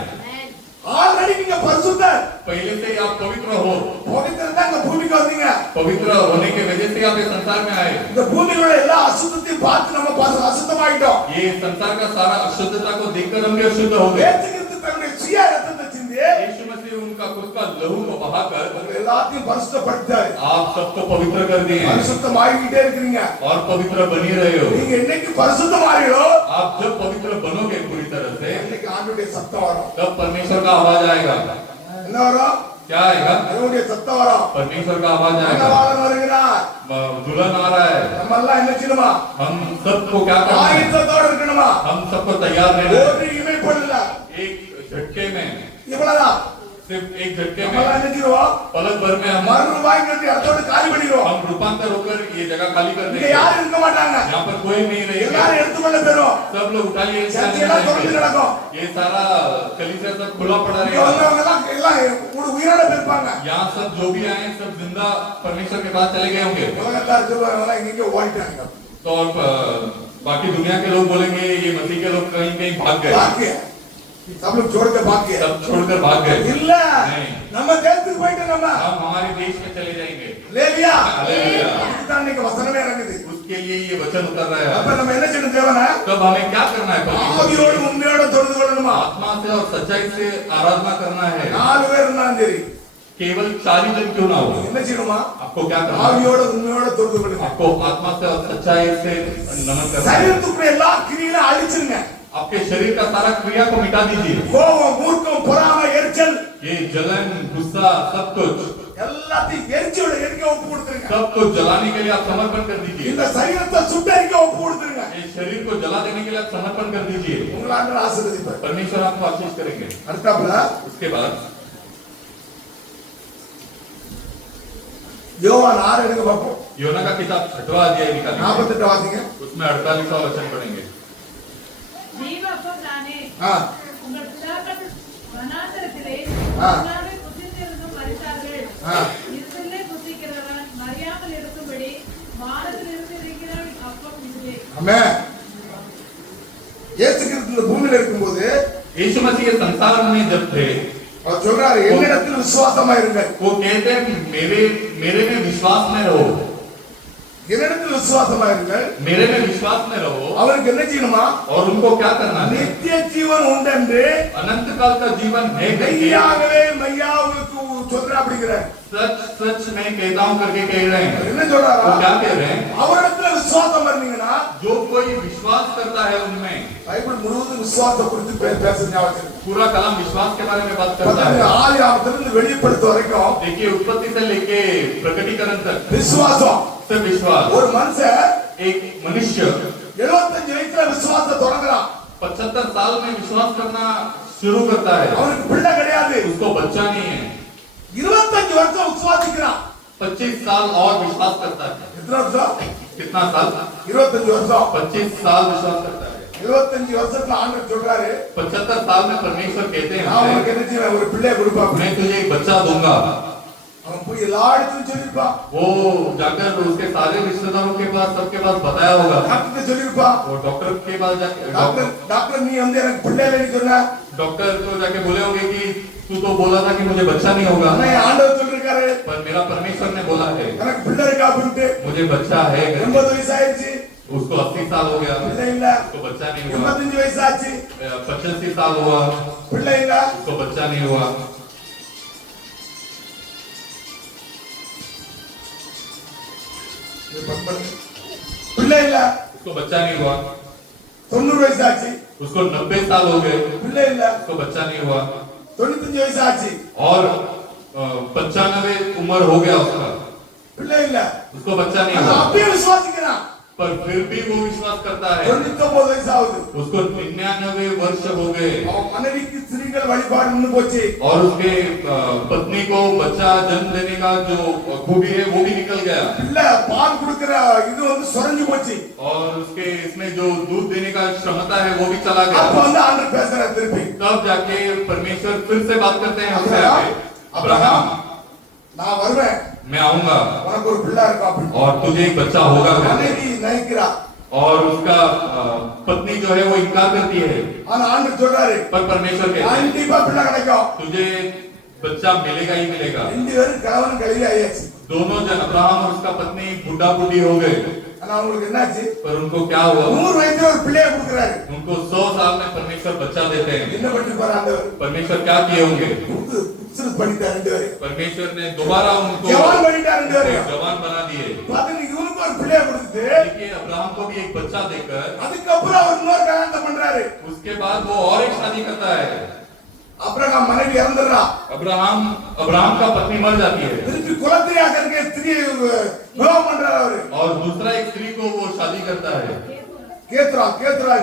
ஆல்ரெடி நீங்க பரிசுத்த. पहले से ही आप पवित्र हो. பவித்திரதா இந்த பூமிக்கு வந்தீங்க. पवित्र होने के वजह से आप इस संसार में आए. இந்த பூமியில உள்ள எல்லா அசுத்தத்தையும் பார்த்து நம்ம அசுத்தமாயிட்டோம். ये संसार का सारा अशुद्धता को देखकर हम भी अशुद्ध हो गए. ஏத்துக்கிட்டு தன்னுடைய சுய ரத்தத்தை சிந்தி यीशु मसीह उनका खुद का लहू को बहाकर எல்லாத்தையும் பரிசுத்தப்படுத்தாரு. आप सबको पवित्र कर दिए हैं. பரிசுத்தமாகிட்டே இருக்கீங்க. और पवित्र बनी रहे हो. நீங்க என்னைக்கு பரிசுத்தமாறீங்களோ आप जब पवित्र बनोगे पूरी तरह से அன்னைக்கு ஆண்டவருடைய சத்தம் வரும். तब परमेश्वर का आवाज आएगा. என்ன வரும்? क्या आएगा? தேவனுடைய சத்தம் வரும். परमेश्वर का आवाज आएगा. மணவாளன் வருகிறார். दुल्हन आ रहा है. நம்ம எல்லாம் என்ன செய்யணுமா? हम सबको क्या करना है? ஆயத்தத்தோட இருக்கணுமா? हम सबको तैयार रहना है. ஒரு இமைப்பொழுதுல एक झटके में இவ்வளவுதான். सिर्फ एक झटके நம்ம में எல்லாம் என்ன செய்வோம்? पलक भर में हम மறுரூபாய்ங்கிறது இடத்தோட காலி பண்ணிடுவோம். हम रूपांतर होकर ये जगह खाली कर இங்க देंगे. யாரும் இருக்க மாட்டாங்க. यहाँ पर कोई नहीं रहेगा. எல்லாரும் எடுத்துக்கொள்ள போறோம். सब लोग उठा लिए சர்ச்சை எல்லாம் தொடர்ந்து நடக்கும். ये सारा कलीसिया सब खुला पड़ा இங்க रहेगा. வந்தவங்க எல்லாம் உயிரோட இருப்பாங்க. यहाँ सब जो भी आए सब जिंदा परमेश्वर के पास चले गए होंगे. உலகத்தார் சொல்லுவாங்க இங்க ஓடிட்டாங்க. तो और बाकी दुनिया के लोग बोलेंगे ये मसीह के लोग कहीं कहीं भाग गए. பாக்கிய सब लोग छोड़ के भाग गए. सब छोड़कर भाग गए. இல்ல नहीं. நம்ம தேசத்துக்கு போயிட்டு நம்ம हम हमारे देश में चले जाएंगे. லேலியா हालेलुया. இதுதான் இன்னைக்கு வசனமே இறங்குது. उसके लिए ये वचन उतर रहा அப்ப है. நம்ம என்ன செய்யணும் தேவனா? तब हमें क्या करना है? परमेश्वर ஆவியோடு உண்மையோட தொழுது கொள்ளணுமா? आत्मा से और सच्चाई से आराधना करना है. 4 பேர் இருந்தாலும் சரி केवल 4 ही जन क्यों ना हो. என்ன செய்யணுமா? आपको क्या करना है? ஆவியோட உண்மையோட தொழுது கொள்ளுங்க. आपको आत्मा से और सच्चाई से नमन करना है. சரீரத்துக்குள்ள எல்லா கிரியையும் அழிச்சிருங்க. आपके शरीर का सारा क्रिया को मिटा दीजिए. கோபம், மூர்க்கம், பொறாமை, எரிச்சல் ये जलन गुस्सा सब कुछ எல்லாத்தையும் எரிச்சலோட எரிக்க ஒப்பு கொடுத்துருங்க. सब कुछ जलाने के लिए आप समर्पण कर दीजिए. இந்த சரீரத்தை சுட்டரிக்க ஒப்பு கொடுத்துருங்க. इस शरीर को जला देने के लिए आप समर्पण कर दीजिए. உங்களை ஆண்டவர் ஆசீர்வதிப்பார். परमेश्वर आपको आशीष करेंगे. அடுத்தாப்புல उसके बाद யோவான் 6 எடுங்க பாப்போம். योना का किताब 6वां अध्याय निकालेंगे. 48 வாசிங்க. उसमें 48वां वचन पढ़ेंगे. ஜீவப்பம் நானே. ஆ உங்கள் பிதாக்கள் வனாந்தரத்திலே ஆ. மன்னாவை புசித்திருந்தும் மரித்தார்கள். ஆ. இருளிலே புசிக்கிறவன் மறியாமல் இருக்கும்படி வானத்திலிருந்து இருக்கிற அப்பம் இதுவே. ஆமென். இயேசு கிறிஸ்து இந்த பூமியில இருக்கும்போது यीशु मसीह संसार में जब थे அவர் சொல்றாரு என்னிடத்தில் விசுவாசமா இருங்கள். वो कहते हैं मेरे में विश्वास में रहो, என்னிடத்தில் விசுவாசமா இருங்கள். मेरे में विश्वास में रहो। அவருக்கு என்ன செய்யணுமா? और उनको क्या करना है? நித்திய ஜீவன் உண்டென்று अनंत काल का जीवन है करके, மெய்யாகவே மெய்யா உங்களுக்கு சொல்ற அப்படிங்கிற सच सच मैं कहता हूँ करके कह रहे हैं। என்ன சொல்றாரா? वो क्या कह रहे हैं? அவரிடத்துல விசுவாசம் இருந்தீங்கன்னா जो कोई विश्वास करता है उनमें, பைபிள் முழுவதும் விசுவாசம் குறித்து பேசுறது ஞாபகம். पूरा कलाम विश्वास के बारे में बात करता है। ஆதியாகமத்திலிருந்து வெளிப்படுத்த வரைக்கும் देखिए उत्पत्ति से लेके प्रकटीकरण तक விசுவாசம். सब विश्वास। ஒரு மனுஷன் एक मनुष्य 75 வயசுல விசுவாசத்தை தொடங்குறான். 75 साल में विश्वास करना शुरू करता है, அவனுக்கு பிள்ளை கிடையாது. उसको बच्चा नहीं है। 25 வருஷம் விசுவாசிக்கிறான். 25 साल और विश्वास करता है। எத்தனை வருஷம்? कितना साल? 25 வருஷம். 25 साल विश्वास करता है। 25 வருஷத்துல ஆண்டவர் சொல்றாரு 75 साल में परमेश्वर कहते हैं நான் உனக்கு என்ன செய்வேன்? ஒரு பிள்ளையை கொடுப்பேன். मैं तुझे एक बच्चा दूंगा। அவன் போய் எல்லா இடத்துலயும் சொல்லிருப்பான். वो जाकर उसके सारे रिश्तेदारों के पास सबके पास बताया होगा। டாக்டர் சொல்லிருப்பான். वो डॉक्टर के पास जाके டாக்டர் நீ வந்து எனக்கு பிள்ளை இல்லைன்னு சொன்ன. डॉक्टर को जाके बोले होंगे कि तू तो बोला था कि मुझे बच्चा नहीं होगा, ஆனா ஆண்டவர் சொல்லிருக்காரு पर मेरा परमेश्वर ने बोला है எனக்கு பிள்ளை இருக்கா அப்படின்ட்டு. मुझे बच्चा है। 80 வயசு ஆயிடுச்சு. उसको 80 साल हो गया, பிள்ளை இல்ல. उसको बच्चा नहीं हुआ। 85 வயசு ஆச்சு. 85 साल हुआ, பிள்ளை இல்ல. उसको बच्चा नहीं हुआ। பிள்ளை இல்ல. उसको बच्चा नहीं हुआ। 90 வயசு ஆச்சு. उसको 90 साल हो गए, பிள்ளை இல்ல. उसको बच्चा नहीं हुआ। 95 வயசு ஆச்சு. और 95 उम्र हो गया उसका, பிள்ளை இல்ல. उसको बच्चा नहीं ஆனா हुआ। அப்படியே விசுவாசிக்கிறான். पर फिर भी वो विश्वास करता है। 99 வயசு ஆகுது. उसको 99 वर्ष हो गए அவன் மனைவிக்கு ஸ்திரீகள் வழிபாடு நின்னு போச்சு. और उसके पत्नी को बच्चा जन्म देने का जो खूबी है वो भी निकल गया, இல்ல பால் குடுக்கிற இது வந்து சுரஞ்சு போச்சு. और उसके इसमें जो दूध देने का क्षमता है वो भी चला அப்ப गया। வந்து ஆண்டவர் பேசுறார் திருப்பி. तब जाके परमेश्वर फिर से बात करते हैं हमसे आके, अब्राहम நான் வருவேன். मैं आऊंगा உனக்கு ஒரு பிள்ளை இருக்கா அப்படி. और तुझे एक बच्चा होगा करके। மனைவி நைக்கிறா. और उसका पत्नी जो है वो इनकार करती है, ஆனா ஆண்டவர் சொல்றாரு पर परमेश्वर कहते हैं கண்டிப்பா பிள்ளை கிடைக்கும். तुझे बच्चा मिलेगा ही मिलेगा। ரெண்டு பேரும் கணவன் கையில ஆயாச்சு. दोनों जन अब्राहम और उसका पत्नी बुढ़ा बुढ़ी हो गए, ஆனா அவங்களுக்கு என்னாச்சு? पर उनको क्या हुआ? 100 வயசுல ஒரு பிள்ளையை கொடுக்குறாரு. उनको 100 साल में परमेश्वर बच्चा देते हैं। என்ன பண்ணிருப்பாரு ஆண்டவர்? परमेश्वर क्या किए होंगे? புதுசு பண்ணிட்டார் ரெண்டு பேரும். परमेश्वर ने दोबारा उनको ஜவான் பண்ணிட்டார் ரெண்டு பேரும். जवान बना दिए। பாத்தீங்க இவனுக்கு ஒரு பிள்ளையை கொடுத்துட்டு देखिए अब्राहम को भी एक बच्चा देकर அதுக்கப்புறம் அவர் இன்னொரு கல்யாணத்தை பண்றாரு. उसके बाद वो और एक शादी करता है। அப்ரஹாம் மனைவி இறந்துடுறா. अब्राहम का पत्नी मर जाती है திருப்பி குலத்திரியா करके ஸ்திரீ விவாகம் பண்றாரு அவரு. और दूसरा एक स्त्री को वो शादी करता है, கேத்ரா केतुरा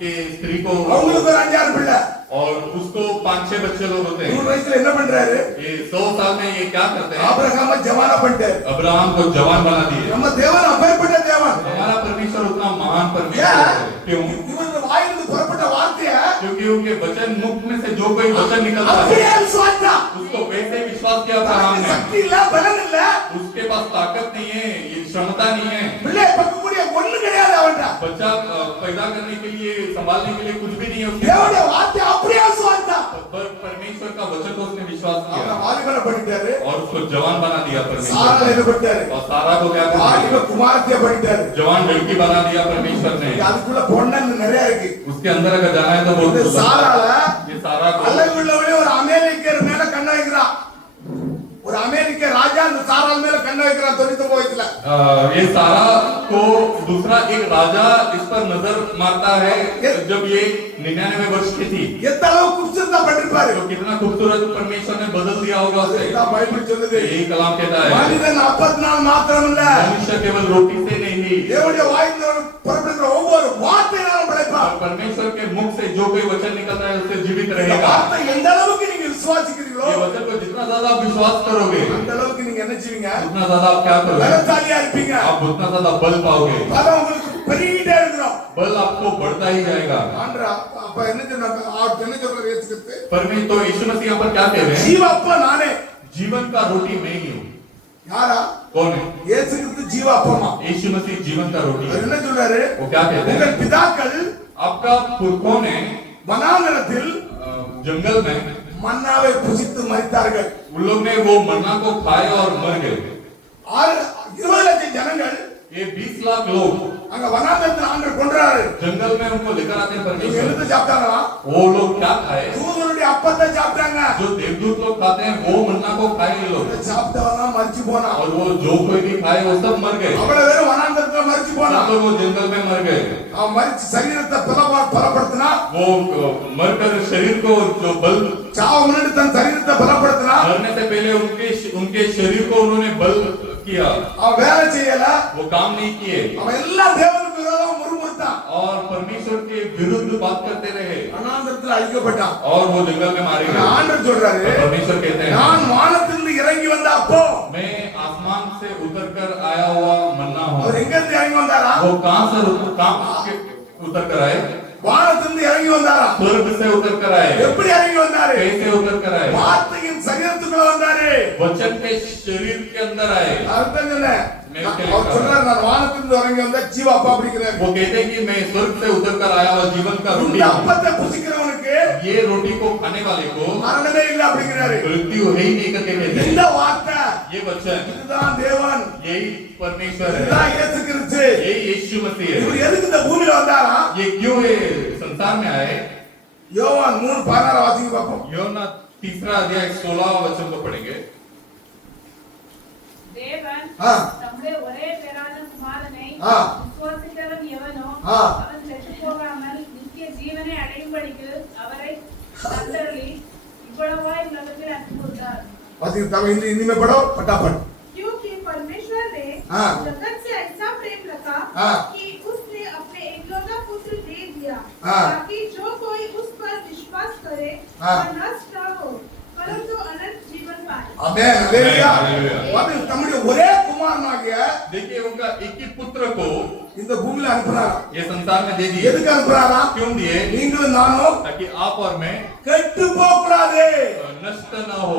के स्त्री को, அவங்களுக்கு ஒரு 5-6 பிள்ளை. और उसको 5-6 बच्चे लोग होते 100 हैं। வயசுல என்ன பண்றாரு? ये 100 साल में ये क्या करते हैं? ஆபிரகாம ஜவானா பண்ணிட்டாரு. अब्राहम को जवान बना दिए। நம்ம தேவன் அப்பேற்பட்ட தேவன். हमारा परमेश्वर उतना महान परमेश्वर है। क्यों? இவங்க வாயிலிருந்து புறப்பட்ட வார்த்தைய क्योंकि उनके वचन मुख में से जो कोई वचन निकलता அப்படியே है விசுவாசிச்சா. उसको वैसे विश्वास किया अब्राहम ने। சக்தி இல்ல, பலன் இல்ல. उसके पास ताकत नहीं है, ये क्षमता नहीं है, பிள்ளை பக்கக்கூடிய ஒண்ணு கிடையாது அவன்ட்ட. बच्चा पैदा करने के लिए संभालने के लिए कुछ भी नहीं है उसके தேவனுடைய पास। வார்த்தை அப்படியே விசுவாசிச்சா. पर परमेश्वर का वचन को उसने विश्वास அவன் किया வாலிபனை பண்ணிட்டாரு. और उसको जवान बना दिया சாரா परमेश्वर। என்ன பண்ணிட்டாரு? और सारा को क्या कर வாலிப दिया? குமாரத்திய பண்ணிட்டாரு. जवान लड़की बना दिया परमेश्वर ने। அதுக்குள்ள பொண்ணு நிறைய இருக்கு. उसके अंदर अगर जाना है तो बहुत இந்த कुछ சாரால बनता है। ये सारा को அழகுள்ளவளே ஒரு அமெரிக்கர் மேல கண்ண வைக்கிறா. ஒரு அமெரிக்க ராஜா அந்த சாரால் மேல கண்ண வைக்கிறான் 99 வயசுல. ये सारा को दूसरा एक राजा इस पर नजर मारता है जब ये 99 वर्ष की थी। எந்த அளவு குப்சத்தா பண்ணிருப்பாரு. तो कितना खूबसूरत परमेश्वर ने बदल दिया होगा उसे। இதான் பைபிள் சொல்லுது. यही कलाम कहता है மனிதன் 40 நாள் மாத்திரம் இல்ல, मनुष्य केवल रोटी से नहीं, தேவனுடைய வாயிலிருந்து புறப்படுகிற ஒவ்வொரு வார்த்தையினாலும் பிழைப்பார். और परमेश्वर के मुख से जो कोई वचन निकलता है उससे जीवित இந்த रहेगा। வார்த்தை எந்த அளவுக்கு நீங்க விசுவாசிக்கிறீங்களோ ये वचन को जितना ज्यादा आप विश्वास करोगे அந்த அளவுக்கு நீங்க என்ன செய்வீங்க? उतना ज्यादा आप क्या करोगे? பலசாலியா இருப்பீங்க. आप उतना ज्यादा बल पाओगे। பலம் உங்களுக்கு பெருகிட்டே இருக்கிறோம். बल आपको बढ़ता ही जाएगा। ஆண்டரா அப்ப என்ன சொன்னாங்க? என்ன சொல்றாரு இயேசுகிறிஸ்து? परमेश्वर तो यीशु मसीह यहाँ पर क्या कह रहे हैं? ஜீவ அப்பா நானே. जीवन का रोटी मैं ही हूँ। யாரா? कौन है? இயேசுகிறிஸ்து ஜீவ அப்பமா. यीशु मसीह जीवन का रोटी அவர் है। என்ன சொல்றாரு? वो क्या कहते हैं? உங்கள் பிதாக்கள் आपका पुरखों ने வனாந்தரத்தில் जंगल में மன்னாவை புசித்து மரித்தார்கள். उन लोग ने वो मन्ना को खाए और मर गए। 20 லட்சம் ஜனங்கள் ये 20 लाख लोग அங்க வனாந்தரத்தில் ஆண்டவர் கொன்றாரு. जंगल में उनको लेकर आते हैं இவங்க परमेश्वर। எடுத்து சாப்பிட்டாங்களா? वो लोग क्या खाए? தூதனுடைய அப்பத்தை சாப்பிட்டாங்க. जो देवदूत लोग खाते हैं वो मन्ना को खाए ये लोग, சாப்பிட்டவனா மரிச்சு போனா. और वो जो कोई भी खाए वो सब मर गए। அவ்வளவு பேரும் வனாந்தரத்துல மரிச்சு போனா. सब लोग वो जंगल में मर गए। அவன் மரிச்சு சரீரத்தை பலப்படுத்தினா, वो मरकर शरीर को जो बल, சாவு முன்னாடி தன் சரீரத்தை பலப்படுத்தினா, मरने से पहले उनके शरीर को उन्होंने बल किया। அவன் வேலை செய்யல. वो काम नहीं किए அவன் எல்லாம் தேவனுக்கு விரோதமா முறுமுறுத்தான். और परमेश्वर के विरुद्ध बात करते रहे வனாந்தரத்துல அழிக்கப்பட்டான். और वो जंगल में मारे गए। ஆண்டவர் சொல்றாரு, परमेश्वर कहते हैं நான் வானத்திலிருந்து இறங்கி வந்த அப்போ. मैं आसमान से उतर कर आया हुआ मन्ना हूँ। அவர் எங்க இருந்து இறங்கி வந்தாரா? वो कहाँ से उतर कर आए? வானத்திலிருந்து இறங்கி வந்தாரா? स्वर्ग से उतर कर आए। எப்படி இறங்கி வந்தாரு? कैसे उतर कर आए? வார்த்தையின் சரீரத்துக்குள்ள வந்தாரு. वचन के शरीर के अंदर आए। அர்த்தம் என்ன? அவர் சொல்றாரு, நான் வானத்திலிருந்து இறங்கி வந்த ஜீவ அப்பா அப்படிங்கிறாரு. वो कहते हैं कि मैं स्वर्ग से उतर कर आया हुआ जीवन का रोटी இந்த हूँ। அப்பத்தை புசிக்கிறவனுக்கு ये रोटी को खाने वाले को மரணமே இல்ல அப்படிங்கிறாரு. मृत्यु है ही नहीं करके कहते இந்த हैं। வார்த்தை, ये वचन, இதுதான் தேவன், यही परमेश्वर है, இதுதான் இயேசு கிறிஸ்து. यही यीशु मसीह இவர் है। எதுக்கு இந்த பூமியில வந்தாரா? ये क्यों ये संसार में आए? யோவான் 3:16 வாசிங்க பாப்போம். யோனா 3 अध्याय 16 वचन को पढ़ेंगे। தேவன் ஆ. தம்முடைய ஒரே பேரான குமாரனை ஆ. விசுவாசிக்கிறவன் எவனோ ஆ. அவன் செத்துப் போகாமல் நித்திய ஜீவனை அடையும்படிக்கு அவரை தந்தருளி இவ்வளவாய் உலகத்தில் அன்பு கூர்ந்தார்। வாசிங்க தவிர இனிமே படம் பட்டாப்பட். क्योंकि परमेश्वर ने हाँ। जगत से ऐसा प्रेम रखा हाँ। कि उसने अपने एकलौता पुत्र दे दिया हाँ। ताकि जो कोई उस पर विश्वास करे हाँ। वह नष्ट न हो परंतु अनंत जीवन पाए। ஆமென். ஹalleluya. ஹalleluya. வாசிங்க தம்முடைய ஒரே குமாரனாகிய देखिए उनका एक ही पुत्र को இந்த பூமியில அனுப்புறார். ये संसार में दे दिए। எதுக்கு அனுப்புறாரா? क्यों दिए? நீங்களும் நானும் ताकि आप और मैं கெட்டு போக கூடாது. नष्ट न हो,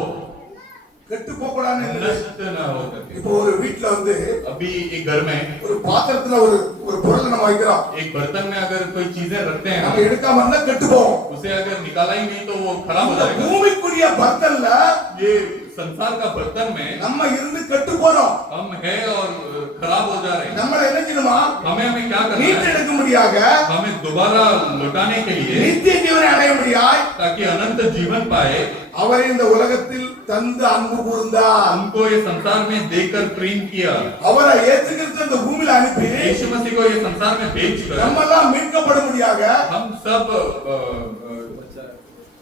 கெட்டு போக கூடாதுன்னு नष्ट न हो करके। இப்போ ஒரு வீட்ல வந்து अभी एक घर में ஒரு பாத்திரத்துல ஒரு பொருளை நம்ம வைக்கிறோம். एक बर्तन में अगर कोई चीजें रखते हैं நம்ம எடுக்காம இருந்தா கெட்டு போகும். उसे अगर निकाला ही नहीं तो वो खराब हो இந்த जाएगा। பூமிக்குரிய பர்த்தன்ல ये संसार का बर्तन में நம்ம இருந்து கெட்டு போறோம். हम है और खराब हो जा रहे हैं। நம்ம என்ன செய்யணுமா? हमें क्या करना மீட்டு है? எடுக்க முடியாக हमें दोबारा लौटाने के लिए, நித்திய ஜீவனை அடைய முடியாய் ताकि अनंत जीवन पाए, அவரை இந்த உலகத்தில் தந்து அன்பு கூர்ந்தார். उनको ये संसार में देकर प्रेम किया। அவரை இயேசு கிறிஸ்து இந்த பூமியில அனுப்பி यीशु मसीह को ये संसार में भेजकर நம்ம எல்லாம் மீட்கப்பட முடியாக हम सब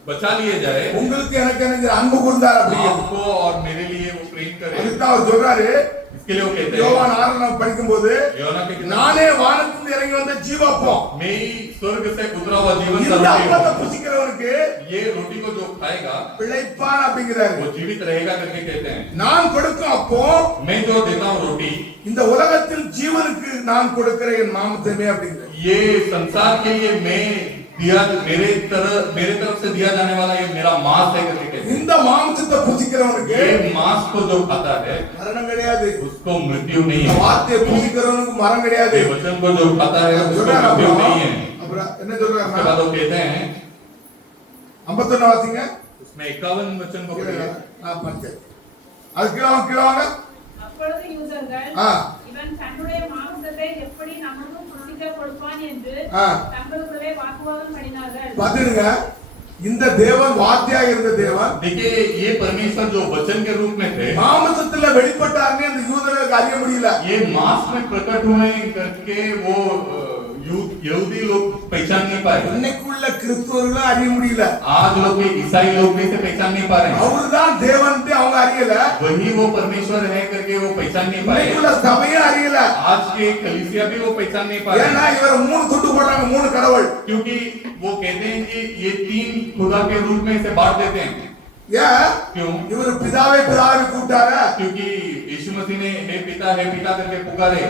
बचा लिए जाए। உங்களுக்கு எனக்கு என்ன அன்பு கூர்ந்தார் அப்படிங்கிறது. आपको और मेरे लिए वो प्रेम करे। அதுதான் அவர் சொல்றாரு. इसके लिए वो कहते हैं, யோவான் 6 நம்ம படிக்கும்போது योना के किताब, நானே வானத்திலிருந்து இறங்கி வந்த ஜீவப்பம். मैं ही स्वर्ग से उतरा हुआ जीवन का இந்த रोटी அப்பத்தை हूँ। புசிக்கிறவனுக்கு ये रोटी को जो खाएगा பிழைப்பான் அப்படிங்கிறாரு. वो जीवित रहेगा करके कहते हैं। நான் கொடுக்கும் அப்போ मैं जो देता हूँ रोटी, இந்த உலகத்தில் ஜீவனுக்கு நான் கொடுக்கிற என் மாம்சமே அப்படிங்கிறாரு. ये संसार के लिए मैं दिया, मेरे तरफ से दिया जाने वाला ये मेरा मांस है करके कहते हैं। இந்த மாம்சத்தை புசிக்கிறவனுக்கு ये मांस को जो खाता है மரணம் கிடையாது. उसको मृत्यु नहीं இந்த है। வார்த்தையை புசிக்கிறவனுக்கு மரணம் கிடையாது. ये वचन को जो खाता है उसको சொல்றாரு मृत्यु அப்புறம் नहीं है। அப்புறம் என்ன उसके சொல்றாருன்னா बाद वो कहते हैं, 51 வாசிங்க. उसमें 51 वचन को पढ़िए। நான் படிச்சேன். அது கீழ வாங்க. அப்பொழுது யூதர்கள் ஆ. இவன் தன்னுடைய மாம்சத்தை எப்படி நமக்கும் புசிக்க கொடுப்பான் என்று ஆ. தங்களுக்குள்ளே வாக்குவாதம் பண்ணினார்கள்। பாத்துடுங்க. இந்த தேவன் வார்த்தையாக இருந்த தேவன் देखिए ये परमेश्वर जो वचन के रूप में थे, மாம்சத்துல வெளிப்பட்டார்னு அந்த யூதர்களுக்கு அறிய முடியல. ये मांस में प्रकट हुए करके वो यहूदी लोग पहचान नहीं पाए। இன்னைக்குள்ள கிறிஸ்தவர்களும் அறிய முடியல. आज लोग भी ईसाई लोग भी से पहचान नहीं पा रहे हैं। அவர்தான் தேவன்ட்டு அவங்க அறியல. वही वो परमेश्वर है करके वो पहचान नहीं पाए। இன்னைக்குள்ள சபையும் அறியல. आज के कलीसिया भी वो पहचान नहीं पा रहे ஏன்னா हैं, இவர் 3 துண்டு போடுறாங்க, 3 கடவுள். क्योंकि वो कहते हैं कि ये 3 खुदा के रूप में इसे बांट देते हैं। ஏன்? क्यों? இவர் பிதாவே கூப்பிட்டாரு. क्योंकि यीशु मसीह ने हे पिता करके पुकारे।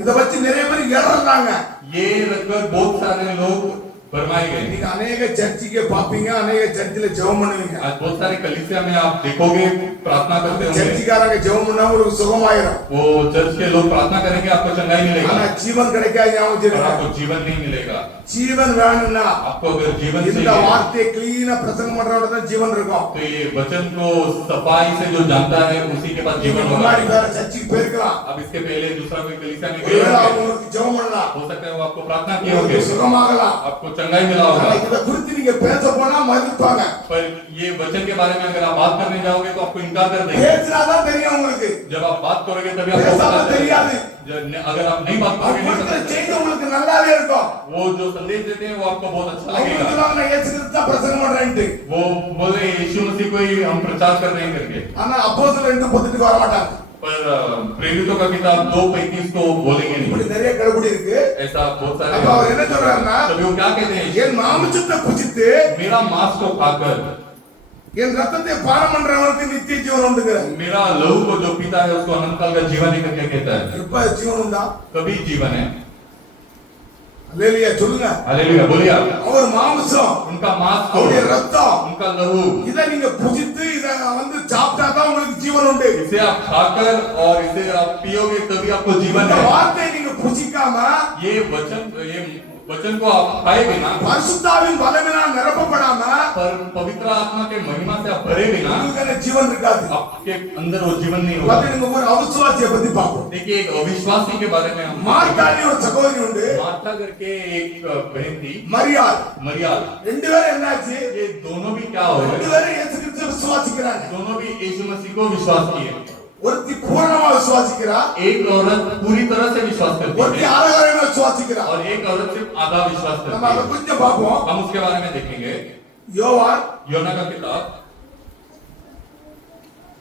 இத வச்சு நிறைய பேர் ஏறறாங்க. ये रखकर बहुत सारे लोग फरमाई गई। நீங்க अनेक चर्चिके पापीங்க अनेक चर्चिல ஜெபம் பண்ணுவீங்க आज बहुत सारे कलीसिया में आप देखोगे प्रार्थना करते होंगे, चर्चिக்காரங்க ஜெபம் பண்ணா உங்களுக்கு சுகமாயிரும் वो चर्च के लोग प्रार्थना करेंगे आपको चंगाई मिलेगा, ஆனா ஜீவன் கிடைக்காது ஞாபகம் और வச்சுக்கோங்க आपको जीवन नहीं मिलेगा। ஜீவன் வேணும்னா आपको अगर जीवन இந்த चाहिए வார்த்தையை க்ளீனா பிரசங்கம் பண்றவங்க தான் ஜீவன் இருக்கும் तो ये वचन को सफाई से जो जानता है उसी के पास जीवन होगा। முன்னாடி வேற சர்ச்சுக்கு போயிருக்கலாம் अब इसके पहले दूसरा कोई कलीसिया में गए ஒருவேளை होंगे, உங்களுக்கு ஜெபம் பண்ணலாம் हो सकता है वो आपको प्रार्थना किए உங்களுக்கு होंगे, சுகமாகலாம் आपको चंगाई मिला ஆனா होगा, இத குறித்து நீங்க பேச போனா மறுப்பாங்க पर ये वचन के बारे में अगर आप बात करने जाओगे तो आपको इनकार कर देंगे। பேசினாதான் தெரியும் உங்களுக்கு जब आप बात करोगे तभी आपको பேசாம पता தெரியாது चलेगा। अगर आप नहीं बात அவங்க करोगे नहीं கொடுக்கிற पता செய்தி चलेगा। உங்களுக்கு நல்லாவே இருக்கும் वो जो संदेश देते हैं वो आपको बहुत अच्छा அவங்க लगेगा। சொல்லுவாங்க நான் இயேசு கிறிஸ்து தான் பிரசங்கம் பண்றேன்ட்டு वो बोले यीशु मसीह को ही हम प्रचार कर रहे हैं करके, ஆனா அப்போஸ்தலர் 2:18 வர மாட்டாங்க पर प्रेरितों का किताब 2:35 को बोलेंगे இப்படி नहीं। நிறைய கடுபடி இருக்கு ऐसा बहुत सारे அப்ப அவர் என்ன சொல்றாருன்னா तभी वो क्या कहते हैं, என் மாமிசத்தை புசித்து मेरा मांस को खाकर என் ரத்தத்தை பானம் பண்றவனுக்கு நித்திய ஜீவன் உண்டுங்கிறார் मेरा लहू को जो पीता है उसको अनंत काल का जीवन है करके कहता है। எப்ப ஜீவன் உண்டா कभी जीवन है। அல்லேலூயா சொல்லுங்க हालेलुया बोलिए आप। அவர் மாமிசம் उनका मांस को, அவருடைய ரத்தம் उनका लहू, இத நீங்க புசித்து இத சாப்பிட்டா தான் உங்களுக்கு ஜீவன் உண்டு इसे आप खाकर और इसे आप पियोगे तभी आपको जीवन இந்த है। வார்த்தையை நீங்க புசிக்காம ये वचन को आप खाए बिना, பரிசுத்தாவின் பலவினால் நிரப்பப்படாம पर पवित्र आत्मा के महिमा से आप भरे बिना உங்களுக்கு அந்த ஜீவன் இருக்காது आपके अंदर वो जीवन नहीं होगा। பாத்தீங்க ஒரு அவிசுவாசியை பத்தி பார்ப்போம் देखिए एक अविश्वासी के बारे में हम மார்த்தாளி ஒரு சகோதரி உண்டு मार्था करके एक बहन थी, மரியாள் मरियाल। ரெண்டு பேரும் என்னாச்சு ये दोनों भी क्या हो ரெண்டு गए, பேரும் இயேசு கிறிஸ்துவை விசுவாசிக்கிறாங்க दोनों भी यीशु मसीह को विश्वास किए। ஒருத்தி பூரணமா விசுவாசிக்கிறா एक औरत पूरी तरह से विश्वास करती ஒருத்தி है அறகுறையா விசுவாசிக்கிறா और एक औरत सिर्फ आधा विश्वास நம்ம करती அதை है। கொஞ்சம் பார்ப்போம் हम उसके बारे में देखेंगे। யோவான் योना का किताब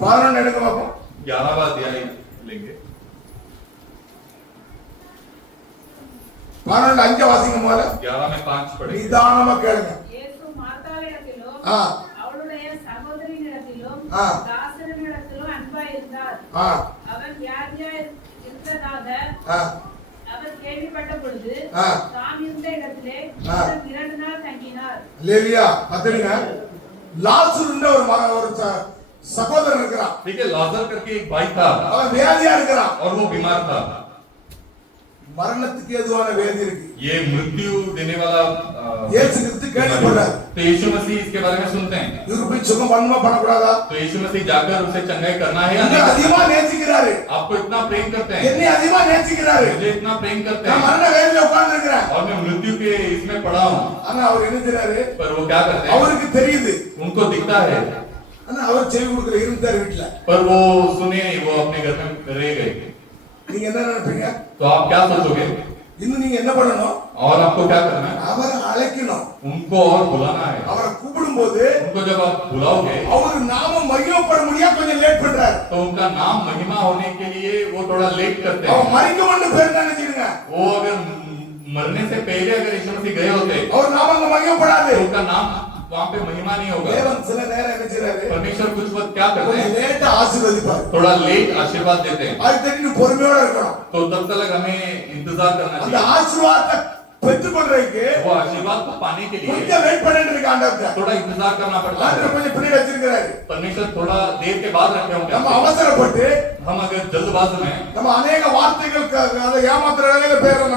11 எடுக்க பார்ப்போம் 11वां अध्याय लेंगे। 12 5 வாசிங்க முதல்ல 11 में 5 पढ़ेंगे। நிதானமா கேளுங்க இயேசு மார்த்தாளிடத்திலும் ஆ. அவளுடைய சகோதரியிடத்திலும் ஆ. தாசரிடத்திலும் அன்பாய் இருந்தார். ஆ அவன் வியாதியாய் இருந்ததாக ஆ அவர் கேள்விப்பட்ட பொழுது ஆ. தாம் இருந்த இடத்திலே ஆ. 2 நாள் தங்கினார். லேலியா பாத்தீங்க லாசருன்ற ஒரு சகோதரன் இருக்கிறான் देखिए लाजर करके एक भाई था அவன் வியாதியா இருக்கிறான் और वो बीमार था। மரணத்துக்கு ஏதுவான வியாதி இருக்கு ये मृत्यु देने वाला இயேசு கிறிஸ்து கேள்விப்படுறார் तो यीशु मसीह इसके बारे में सुनते हैं। இவரு போய் சுகம் பண்ணுமா பண்ணக்கூடாதா तो यीशु मसीह जाकर उसे चंगाई करना है या என்னை नहीं? அதிகமா நேசிக்கிறாரு आपको इतना प्रेम करते हैं, என்னை அதிகமா நேசிக்கிறாரு मुझे इतना प्रेम करते நான் हैं மரண வேதனையில உட்கார்ந்து இருக்கிறேன் और मैं मृत्यु के इसमें पड़ा हूँ, ஆனா அவர் என்ன செய்றாரு पर वो क्या करते हैं, அவருக்கு தெரியுது उनको दिखता है ஆனா அவர் செவி கொடுக்கல இருந்தார் வீட்டுல पर वो सुने, वो अपने घर में रह गए। நீங்க என்ன நினைப்பீங்க तो आप क्या सोचोगे இன்னும் நீங்க என்ன பண்ணணும் और आपको क्या करना है, அவரை அழைக்கணும் उनको और बुलाना है। அவரை கூப்பிடும்போது उनको जब आप बुलाओगे அவர் நாமம் மகிமைப்பட முடியா கொஞ்சம் லேட் பண்றாரு तो उनका नाम महिमा होने के लिए वो थोड़ा लेट करते அவன் हैं। மறிக்கணும்னு பேர் நினைச்சிடுங்க वो अगर मरने से पहले अगर यीशु मसीह गए होते அவர் நாமம் அங்க மகிமைப்படாது तो उनका नाम वहाँ पे महिमा नहीं होगा। தேவன் சில நேரம் என்ன செய்றாரு परमेश्वर कुछ वक्त क्या करते கொஞ்சம் हैं, லேட்டா ஆசீர்வதிப்பார் थोड़ा लेट आशीर्वाद देते हैं। அது தெரிஞ்சு பொறுமையோட இருக்கணும் तो तब तक हमें इंतजार करना அந்த चाहिए। ஆசீர்வாதத்தை பெற்றுக்கொள்றதுக்கு वो आशीर्वाद को पाने के लिए கொஞ்சம் வெயிட் பண்ணிட்டு இருக்க ஆண்டவர்ட்ட थोड़ा इंतजार करना पड़ता ஆண்டவர் है। கொஞ்சம் பின்னாடி வச்சிருக்கிறாரு परमेश्वर थोड़ा देर के बाद रखे நம்ம होंगे। அவசரப்பட்டு हम अगर जल्दबाजी में நம்ம अनेक வார்த்தைகள் அதை ஏமாத்துற வேலையில பேர்றோம்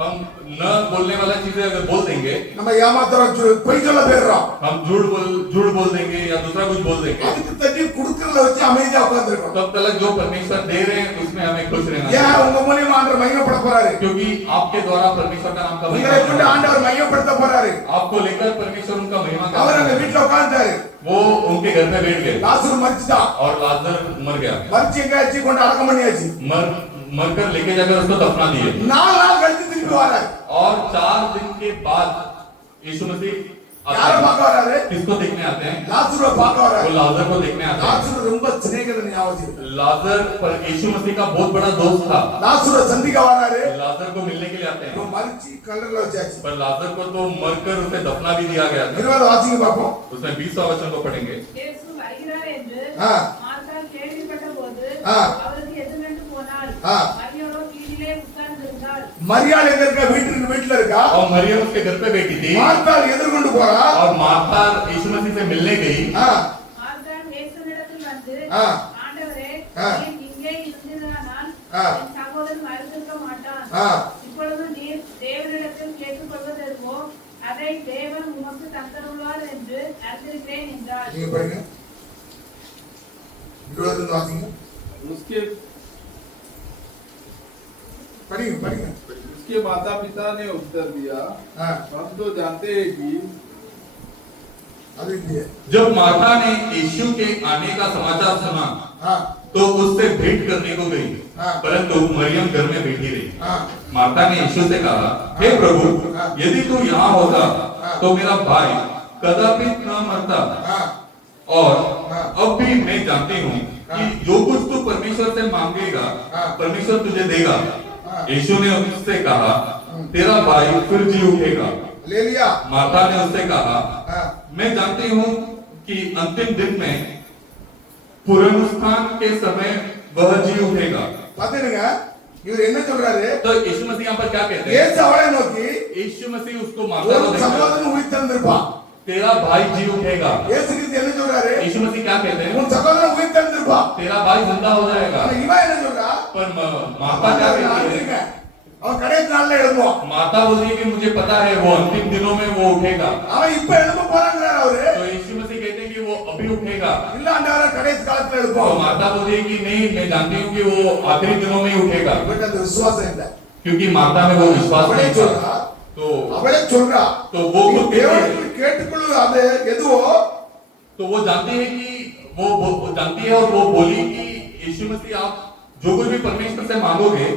हम न बोलने वाला चीजें अगर बोल देंगे, நம்ம ஏமாத்துறோம் பொய் சொல்ல பேர்றோம் हम झूठ बोल देंगे या दूसरा कुछ बोल देंगे, அதுக்கு தட்டி குடுக்கறத வச்சு அமைதியா உட்கார்ந்திருக்கோம் तब तक जो परमेश्वर दे रहे हैं उसमें हमें खुश रहना ஏன் चाहिए। உங்க மூலியமா ஆண்டவர் மகிமைப்பட போறாரு क्योंकि आपके द्वारा परमेश्वर का नाम का महिमा உங்களை கொண்டு करना है। ஆண்டவர் மகிமைப்படுத்த போறாரு आपको लेकर परमेश्वर उनका महिमा அவர் करना அந்த है। வீட்டுல உட்கார்ந்தாரு वो उनके घर में बैठ गए லாசரு மரிச்சுட்டான் और लाजर मर गया। மரிச்சு எங்க ஆச்சு கொண்டு அடக்கம் பண்ணியாச்சு मरकर लेके जाकर उसको दफना दिए 4 நாள் கழிச்சு திருப்பி வராரு और 4 दिन के बाद यीशु मसीह யாரை பார்க்க வராரு किसको देखने आते हैं, லாசருவை பார்க்க वो வராரு लाजर को देखने आते हैं। லாசரு ரொம்ப சிநேகிதன் ஞாபகம் लाजर पर यीशु मसीह का बहुत बड़ा दोस्त था। லாசருவை சந்திக்க வராரு लाजर को मिलने के लिए आते हैं, இவன் மரிச்சு கல்லறையில வச்சாச்சு पर लाजर को तो मरकर उसे दफना भी दिया गया था। 20 வாசிங்க பாப்போம் उसमें 20वां वचन को पढ़ेंगे। இயேசு வருகிறார் என்று ஆ. மார்த்தாள் கேள்விப்பட்டபோது ஆ. அவருக்கு எதிர்கொண்டு போனாள். ஆ. மரியாளோ கீழிலே உட்கார்ந்திருந்தாள். மரியாள் எங்க இருக்க வீட்டுல இருக்கா और मरियम उसके घर पे बैठी थी மார்த்தாள் எதிர்கொண்டு போறா और मार्था यीशु मसीह से मिलने गई। மார்த்தாள் இயேசுவினிடத்தில் வந்து ஆ. ஆண்டவரே ஆ. நீர் இங்கே இருந்தீரானால் ஆ. என் சகோதரன் மரித்திருக்க மாட்டான். ஆ. இப்பொழுது நீர் தேவனிடத்தில் கேட்டுக்கொள்வதெதுவோ அதை தேவன் உமக்கு தந்தருள்வார் என்று அறிந்திருக்கிறேன் என்றார். நீங்க பாருங்க 20 வாசிங்க उसके படிங்க படிங்க उसके माता पिता ने उत्तर दिया, हाँ। हम तो जानते हैं कि அது இல்லையே जब मार्था ने यीशु के आने का समाचार सुना हाँ तो उससे भेंट करने को गई, हाँ। परंतु मरियम घर में बैठी रही। हाँ मार्था ने यीशु से कहा, हे प्रभु, हाँ। यदि तू यहाँ होता हाँ। तो मेरा भाई कदापि न मरता। हाँ और हाँ। अब भी मैं जानती हूँ कि हाँ। जो कुछ तू परमेश्वर से मांगेगा हाँ। परमेश्वर तुझे देगा। हाँ। यीशु ने उससे कहा, तेरा भाई फिर जी उठेगा। ले लिया माता ने उससे कहा, हाँ मैं जानती हूँ कि अंतिम दिन में पुनरुत्थान के समय वह जी उठेगा। பாத்துடுங்க இவர் என்ன சொல்றாரு तो यीशु मसीह यहाँ पर क्या कहते हैं? இயேசு அவளை நோக்கி यीशु मसीह उसको माता ஒரு को देखकर, சகோதரன் உயிர்த்தெழுந்திருப்பான் तेरा भाई जी उठेगा। இயேசு கிறிஸ்து என்ன சொல்றாரு यीशु मसीह क्या कहते हैं? உன் சகோதரன் உயிர்த்தெழுந்திருப்பான் तेरा भाई जिंदा हो जाएगा। ஆனா இவன் என்ன சொல்றா पर माता क्या कहती है? அவன் கடைசி நாள்ல எழும்புவான் माता बोलती है कि मुझे पता है वो अंतिम दिनों में वो उठेगा। அவன் இப்ப எழும்ப போறாங்கிறாரு அவரு तो यीशु मसीह कहते हैं कि वो अभी उठेगा। இல்ல ஆண்டவரே கடைசி காலத்துல तो எழுப்புவான் माता बोलती है कि नहीं, मैं जानती हूँ कि वो आखिरी दिनों में ही उठेगा, இவனுக்கு அந்த விசுவாசம் இல்ல क्योंकि माता में वो विश्वास அவளே नहीं சொல்றா था। तो அவளே சொல்றா तो वो நீ खुद தேவனிடத்தில் கேட்டுக்கொள்வது அது எதுவோ तो वो जानती है कि वो जानती है और वो बोली कि यीशु मसीह आप जो कुछ भी परमेश्वर से मांगोगे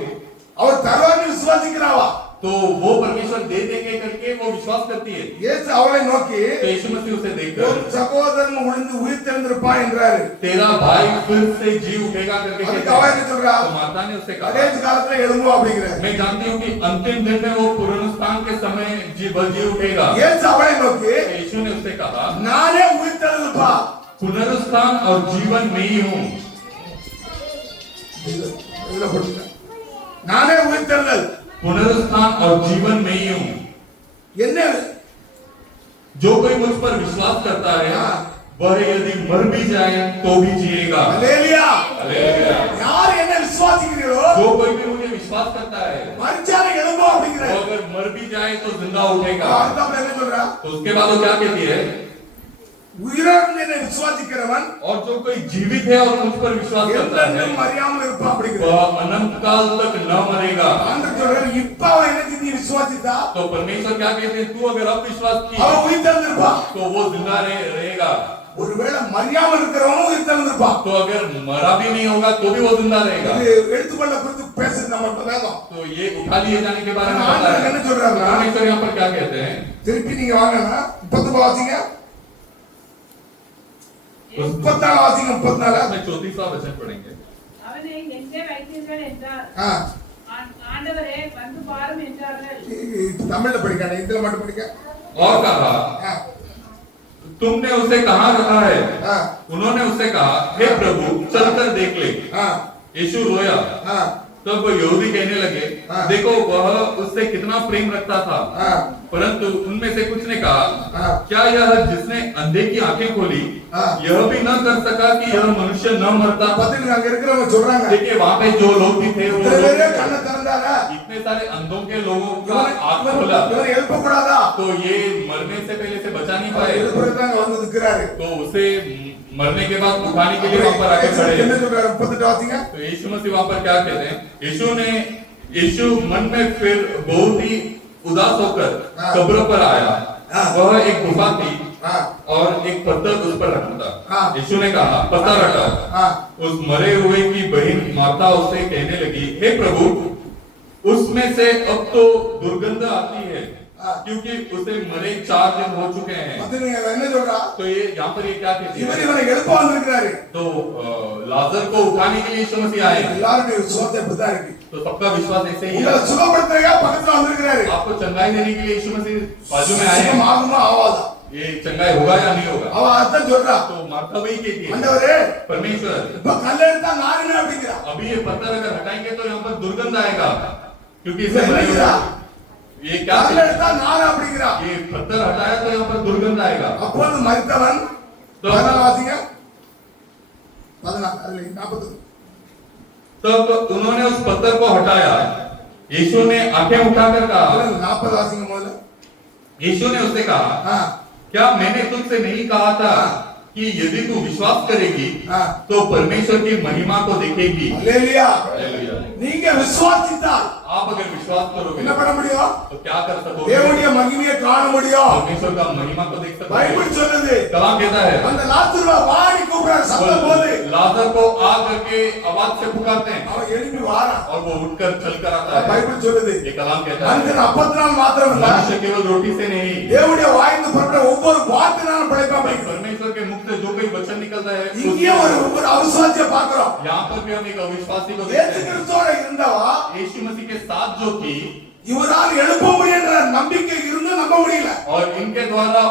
அவர் தருவார்னு விசுவாசிக்கிறாவா तो वो परमेश्वर दे देंगे करके वो विश्वास करती है। இயேசு அவளை நோக்கி तो यीशु मसीह उसे ஒரு देखकर சகோதரன் உயிர்ந்து உயிர்த்தெழுந்திருப்பான் என்றாரு तेरा भाई फिर से जी उठेगा करके அதுக்கு कहते அவ हैं। என்ன சொல்றா तो माता ने उससे कहा, கடைசி காலத்துல எழும்புவோம் அப்படிங்கிறாரு मैं जानती हूँ कि अंतिम दिन में वो पुनरुत्थान के समय जी उठेगा। இயேசு அவளை நோக்கி तो यीशु ने उससे कहा, நானே உயிர்த்தெழுந்திருப்பா पुनरुत्थान और जीवन में ही हूँ। இதுல போட்டுங்க நானே உயிர்த்தெழுதல் पुनरुत्थान और जीवन में ही हूँ। என்ன जो कोई मुझ पर विश्वास करता है हाँ। वह यदि मर भी जाए तो भी जिएगा। அல்லேலூயா हालेलुया। யார் என்ன விசுவாசிக்கிறீர்களோ जो कोई भी मुझे विश्वास करता है மரிச்சாலும் எழும்புவோம் वो அப்படிங்கிறாரு अगर मर भी जाए तो जिंदा उठेगा। அடுத்தவங்க என்ன சொல்றா तो उसके बाद वो क्या कहती है? உயிரோடு என்னை விசுவாசிக்கிறவன் और जो कोई जीवित है और मुझ पर विश्वास करता है என்றென்றும் அறியாமல் இருப்பான் அப்படிங்கிறாரு वह अनंत काल तक न मरेगा। ஆண்டவர் சொல்றாரு இப்ப அவன் என்ன செஞ்சு விசுவாசித்தா तो परमेश्वर क्या कहते हैं? तू अगर अब विश्वास की அவன் உயிர்த்தெழுந்திருப்பான் तो वो जिंदा रहेगा। ஒருவேளை மறியாமல் இருக்கிறவனும் உயிர்த்தெழுந்திருப்பான் तो अगर मरा भी नहीं होगा तो भी वो जिंदा रहेगा। இது எடுத்துக்கொள்ள குறித்து பேசுது நம்ம வேதம் तो ये उठा लिए जाने के बारे में ஆண்டவர் बता என்ன है। சொல்றாருன்னா परमेश्वर यहाँ पर क्या कहते हैं? திருப்பி நீங்க வாங்கன்னா 30 வாசிங்க 34 வாசிங்க 34 अपने 34वां वचन पढ़ेंगे। அவனை எங்கே வைத்தீர்கள் என்றார். ஆ ஆண்டவரே வந்து பாரும் என்றார்கள். தமிழ்ல படிக்காத இந்தியில மட்டும் படிக்க और कहा, ஆ तुमने उसे कहाँ रखा है? ஆ उन्होंने उससे कहा, हे प्रभु चलकर देख ले। ஆ यीशु रोया। ஆ तब यहूदी कहने लगे, हाँ। देखो वह उससे कितना प्रेम रखता था। हाँ। परंतु उनमें से कुछ ने कहा, हाँ। क्या यह जिसने अंधे की आंखें खोली हाँ। यह भी न कर सका कि यह मनुष्य न मरता? பத்திரிக்கை அங்க இருக்கிறவங்க சொல்றாங்க देखिए वहां पे जो लोग भी थे वो இத்தனை பேரே लोग- கண்ணை திறந்தாரா इतने सारे अंधों के लोगों का आंख खोला இவனை எழுப்ப கூடாதா तो ये मरने से पहले से बचा नहीं पाए। எழுப்புறதாங்க வந்து நிக்கிறாரு तो उसे मरने के बाद उठाने के लिए वहां पर आके खड़े। என்ன சொல்றாரு 38 வாசிங்க तो यीशु मसीह वहां पर क्या कहते हैं? यीशु मन में फिर बहुत ही उदास होकर हाँ। कब्र पर आया। हाँ। वह एक गुफा थी हाँ और एक पत्थर उस पर रखा था। हाँ। यीशु ने कहा, पत्थर हटाओ। हाँ उस मरे हुए की बहन माता उससे कहने लगी, हे प्रभु उसमें से अब तो दुर्गंध आती है हाँ। क्योंकि उसे मरे 4 दिन हो चुके हैं। பத்திரிக்கை என்ன சொல்றா तो ये यहाँ पर ये क्या कहती இவர் है? இவனை எழுப்ப வந்திருக்கிறாரு तो लाजर को उठाने के लिए यीशु मसीह आए। எல்லாருடைய விசுவாசம் இப்படிதான் இருக்கு तो सबका विश्वास ऐसे ही है। உங்களை சுகப்படுத்துறதுக்காக பக்கத்துல வந்திருக்கிறாரு आपको चंगाई देने के लिए यीशु मसीह बाजू में आए हैं। சுகம் ஆகுமா ஆவாதா ये चंगाई होगा या नहीं होगा? அவ அதான் சொல்றா तो माता वही कहती है, ஆண்டவரே परमेश्वर இப்ப கல்ல எடுத்தா நாருமே அப்படிங்கிறா अभी ये पत्थर अगर हटाएंगे तो यहाँ पर दुर्गंध आएगा क्योंकि इसे इसे मरे नहीं हुए- गिरा। ये क्या கல் எடுத்தா நாறு அப்படிங்கிறான். ये पत्थर हटाया तो यहाँ पर दुर्गंध आएगा। அப்போது மரித்தவன் 14 வாசிங்க 14 அல்ல 40 तब उन्होंने उस पत्थर को हटाया। यीशु ने आंखें उठाकर कहा, 40 வாசிங்க முதல்ல. यीशु ने उससे कहा, क्या मैंने तुझसे नहीं कहा था कि यदि तू विश्वास करेगी तो परमेश्वर की महिमा को देखेगी। அல்லேலூயா. हालेलुया। நீங்க விசுவாசித்தால் आप अगर विश्वास करोगे என்ன பண்ண முடியும்? तो क्या कर सकोगे? தேவனுடைய மகிமையை காண முடியும். परमेश्वर का महिमा को देख सकते பைபிள் हो। சொல்லுது. कलाम कहता है, அந்த லாசருவை வாடி கூப்பிடுற சத்தம் போது लाजर को आ करके आवाज से पुकारते हैं அவன் எழும்பி வாரான். और वो उठकर चल कर आता है। பைபிள் சொல்லுது. ये कलाम कहता அந்த है, அப்பத்தினால் மாத்திரம் இல்ல, मनुष्य केवल रोटी से नहीं, தேவனுடைய வாயிலிருந்து புறப்படுற ஒவ்வொரு வார்த்தையினாலும் பிழைப்பான். परमेश्वर के मुख से जो कोई वचन निकलता है, இங்கே ஒரு அவிசுவாசியை பார்க்கிறோம். यहाँ पर भी हम एक अविश्वासी को இயேசு देखते हैं। கிறிஸ்துவோட இருந்தவா यीशु मसीह के साथ जो थी இவரால் எழுப்ப முடியுன்ற நம்பிக்கை இருந்து நம்ப முடியல. और इनके द्वारा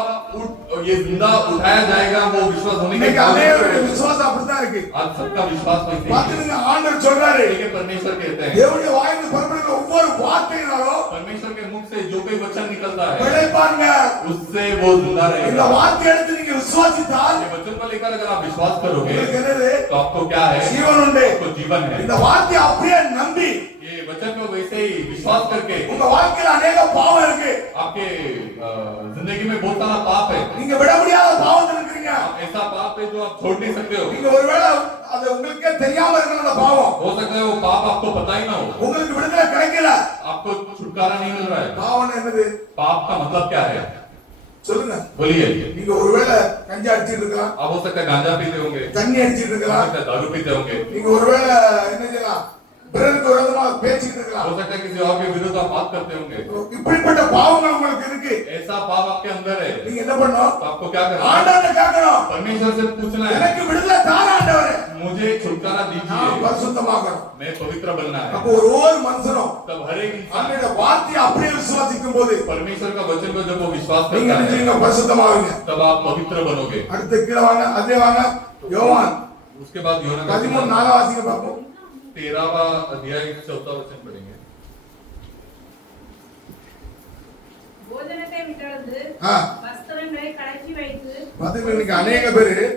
ये जिंदा उठाया जाएगा, वो विश्वास होने के இன்னைக்கு बाद அநேகருடைய விசுவாசம் அப்படித்தான் இருக்கு. आज सबका विश्वास वैसे ही है। பாத்துங்க ஆண்டவர் சொல்றாரு, लेकिन परमेश्वर कहते हैं, தேவனுடைய வாயிலிருந்து புறப்படுற ஒவ்வொரு வார்த்தையினாலும் परमेश्वर के मुख से जो कोई वचन निकलता है பிழைப்பாங்க. उससे वो जिंदा இந்த रहेगा। வார்த்தையை எடுத்து நீங்க விசுவாசித்தால் ये वचन को लेकर अगर आप विश्वास करोगे உங்களுக்கு என்னது? तो आपको क्या है? ஜீவன் உண்டு. आपको जीवन है। இந்த வார்த்தையை அப்படியே நம்பி ये वचन को वैसे ही विश्वास करके உங்க வாழ்க்கையில अनेक பாவம் இருக்கு. आपके जिंदगी में बहुत सारा पाप है। நீங்க விட முடியாத பாவத்துல இருக்கீங்க. आप ऐसा पाप है जो आप छोड़ नहीं सकते हो। நீங்க ஒருவேளை அது உங்களுக்கே தெரியாம இருக்கிற அந்த பாவம் हो सकता है वो पाप आपको पता ही ना हो, உங்களுக்கு விடுதலை கிடைக்கல. आपको छुटकारा नहीं मिल रहा है। பாவம் என்னது? पाप का मतलब क्या है? சொல்லுங்க. बोलिए। நீங்க ஒருவேளை கஞ்சா அடிச்சிட்டு இருக்கலாம், आप हो सकता है गांजा पीते होंगे, தண்ணி அடிச்சிட்டு हो இருக்கலாம், सकता है दारू पीते होंगे, நீங்க ஒருவேளை என்ன செய்யலாம், பிறருக்கு விரோதமா பேசிட்டு இருக்கலாம். हो सकता है किसी और के विरुद्ध आप बात करते होंगे। இப்படிப்பட்ட பாவங்கள் உங்களுக்கு இருக்கு. ऐसा पाप आपके अंदर है நீங்க என்ன பண்ணணும்? तो आपको क्या करना है? ஆண்டவரை கேட்கணும். परमेश्वर से पूछना है, எனக்கு விடுதலை தார ஆண்டவரே, मुझे छुटकारा நான் दीजिए, பரிசுத்தமாகணும். मैं पवित्र बनना है। அப்போ ஒவ்வொரு மனுஷனும் तब हर एक इंसान ஆண்டவருடைய வார்த்தையை அப்படியே விசுவாசிக்கும் போது परमेश्वर का वचन को जब वो विश्वास நீங்க करता है, நிச்சயமா பரிசுத்தமாவீங்க. तब आप पवित्र बनोगे। அடுத்து கீழே வாங்க, அதே வாங்க. யோவான் उसके बाद योना का 13 4 வாசிங்க பாப்போம். 13वां अध्याय 4वां वचन पढ़ेंगे। போஜனத்தை விட்டெழுந்து வஸ்திரங்களை கழற்றி வைத்து பாத்தீங்கன்னா இன்னைக்கு अनेक பேரு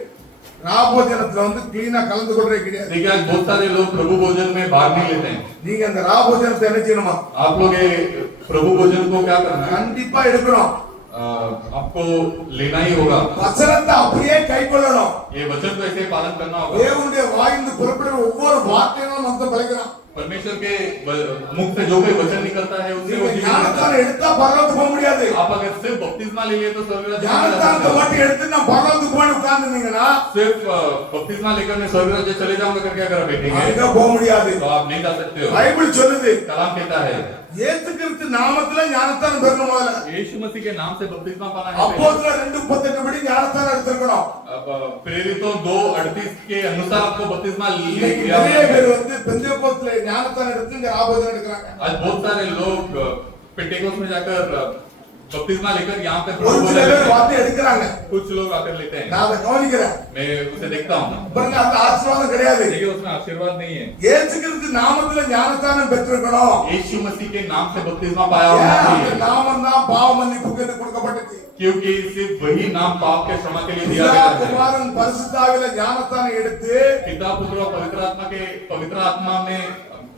ராபோஜனத்துல வந்து கிளீனா கலந்து கொள்றே கிடையாது. देखिए आज बहुत सारे लोग प्रभु भोजन में भाग नहीं लेते हैं। நீங்க அந்த ராபோஜனத்தை என்ன செய்யணுமா? आप लोग ये प्रभु भोजन को क्या करना है? கண்டிப்பா எடுக்கணும். आपको लेना ही होगा। வசனத்தை அப்படியே கைக்கொள்ளணும். ये वचन को ऐसे पालन करना होगा। தேவனுடைய வாயிலிருந்து புறப்படுற ஒவ்வொரு வார்த்தையும் நம்ம பழகிறோம். परमेश्वर के मुख से जो कोई वचन निकलता है उससे वो நீங்க जीवित ஞானத்தான रहता है। எடுத்தா பரலோகத்துக்கு போக முடியாது. आप अगर सिर्फ बपतिस्मा ले लिए तो स्वर्ग राज्य में जा ஞானத்தானத்தை सकते हो। மட்டும் எடுத்து நான் பரலோகத்துக்கு போய் உட்கார்ந்துட்டீங்கன்னா सिर्फ बपतिस्मा लेकर मैं स्वर्ग राज्य चले जाऊंगा करके अगर आप बैठेंगे அங்க போக முடியாது. तो आप नहीं जा सकते हो। பைபிள் சொல்லுது, कलाम कहता है இயேசு கிறிஸ்து நாமத்துல ஞானத்தானம் பெறணும். முதல்ல यीशु मसीह के नाम से बपतिस्मा पाना है। அப்போஸ்தலர் 2:38 படி ஞானத்தானம் எடுத்துக்கணும். अब प्रेरितों 2:38 के अनुसार आपको बपतिस्मा ले இன்னைக்கு लिया। நிறைய பேர் வந்து பெந்தேகோஸ்துல ஞானத்தானம் எடுத்து இங்க ராபோஜனம் எடுக்கிறாங்க. आज बहुत सारे लोग पेंटेकोस्ट में जाकर बपतिस्मा लेकर यहाँ पे ஒரு प्रभु சில भोजन பேர் लेते हैं। வார்த்தை எடுக்கிறாங்க. कुछ लोग आकर लेते हैं, நான் அதை கவனிக்கிறேன். मैं उसे देखता हूँ। பாருங்க, அந்த ஆசீர்வாதம் கிடையாது. देखिए उसमें आशीर्वाद नहीं है। இயேசு கிறிஸ்து நாமத்துல ஞானத்தானம் பெற்றிருக்கணும். यीशु मसीह के नाम से बपतिस्मा पाया होना ஏன்? அந்த चाहिए, நாமம் தான் பாவ மன்னிப்புக்கு என்று கொடுக்கப்பட்டுச்சு. क्योंकि सिर्फ वही नाम पाप के क्षमा के लिए दिया பிதா, गया है। குமாரன் பரிசுத்தாவில ஞானத்தானம் எடுத்து पिता पुत्र और पवित्र आत्मा में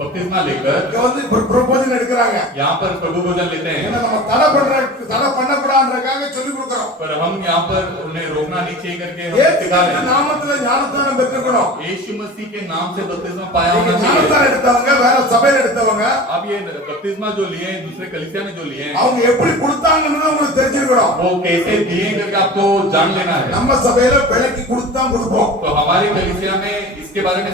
बपतिस्मा लेकर இங்க வந்து ப்ரொபோசல் எடுக்கிறாங்க. यहाँ पर प्रभु भोजन लेते हैं। ஏன்னா நம்ம தடை பண்ணக்கூடாதுன்றதுக்காக சொல்லி கொடுக்கிறோம். पर हम यहाँ पर उन्हें रोकना नहीं चाहिए करके हम இயேசு सिखा रहे கிறிஸ்து हैं। நாமத்துல ஞானத்தானம் பெற்றிருக்கணும். यीशु मसीह के नाम से बपतिस्मा पाया நீங்க होना चाहिए। ஞானத்தானம் எடுத்தவங்க, வேற சபையில எடுத்தவங்க, अब ये बपतिस्मा जो लिए हैं दूसरे कलीसिया में जो लिए हैं அவங்க எப்படி கொடுத்தாங்கன்னு உங்களுக்கு தெரிஞ்சிருக்கணும். वो कैसे दिए करके आपको जान लेना है। நம்ம சபையில விலைக்கு கொடுத்தா கொடுப்போம். तो हमारी कलीसिया में इसके बारे में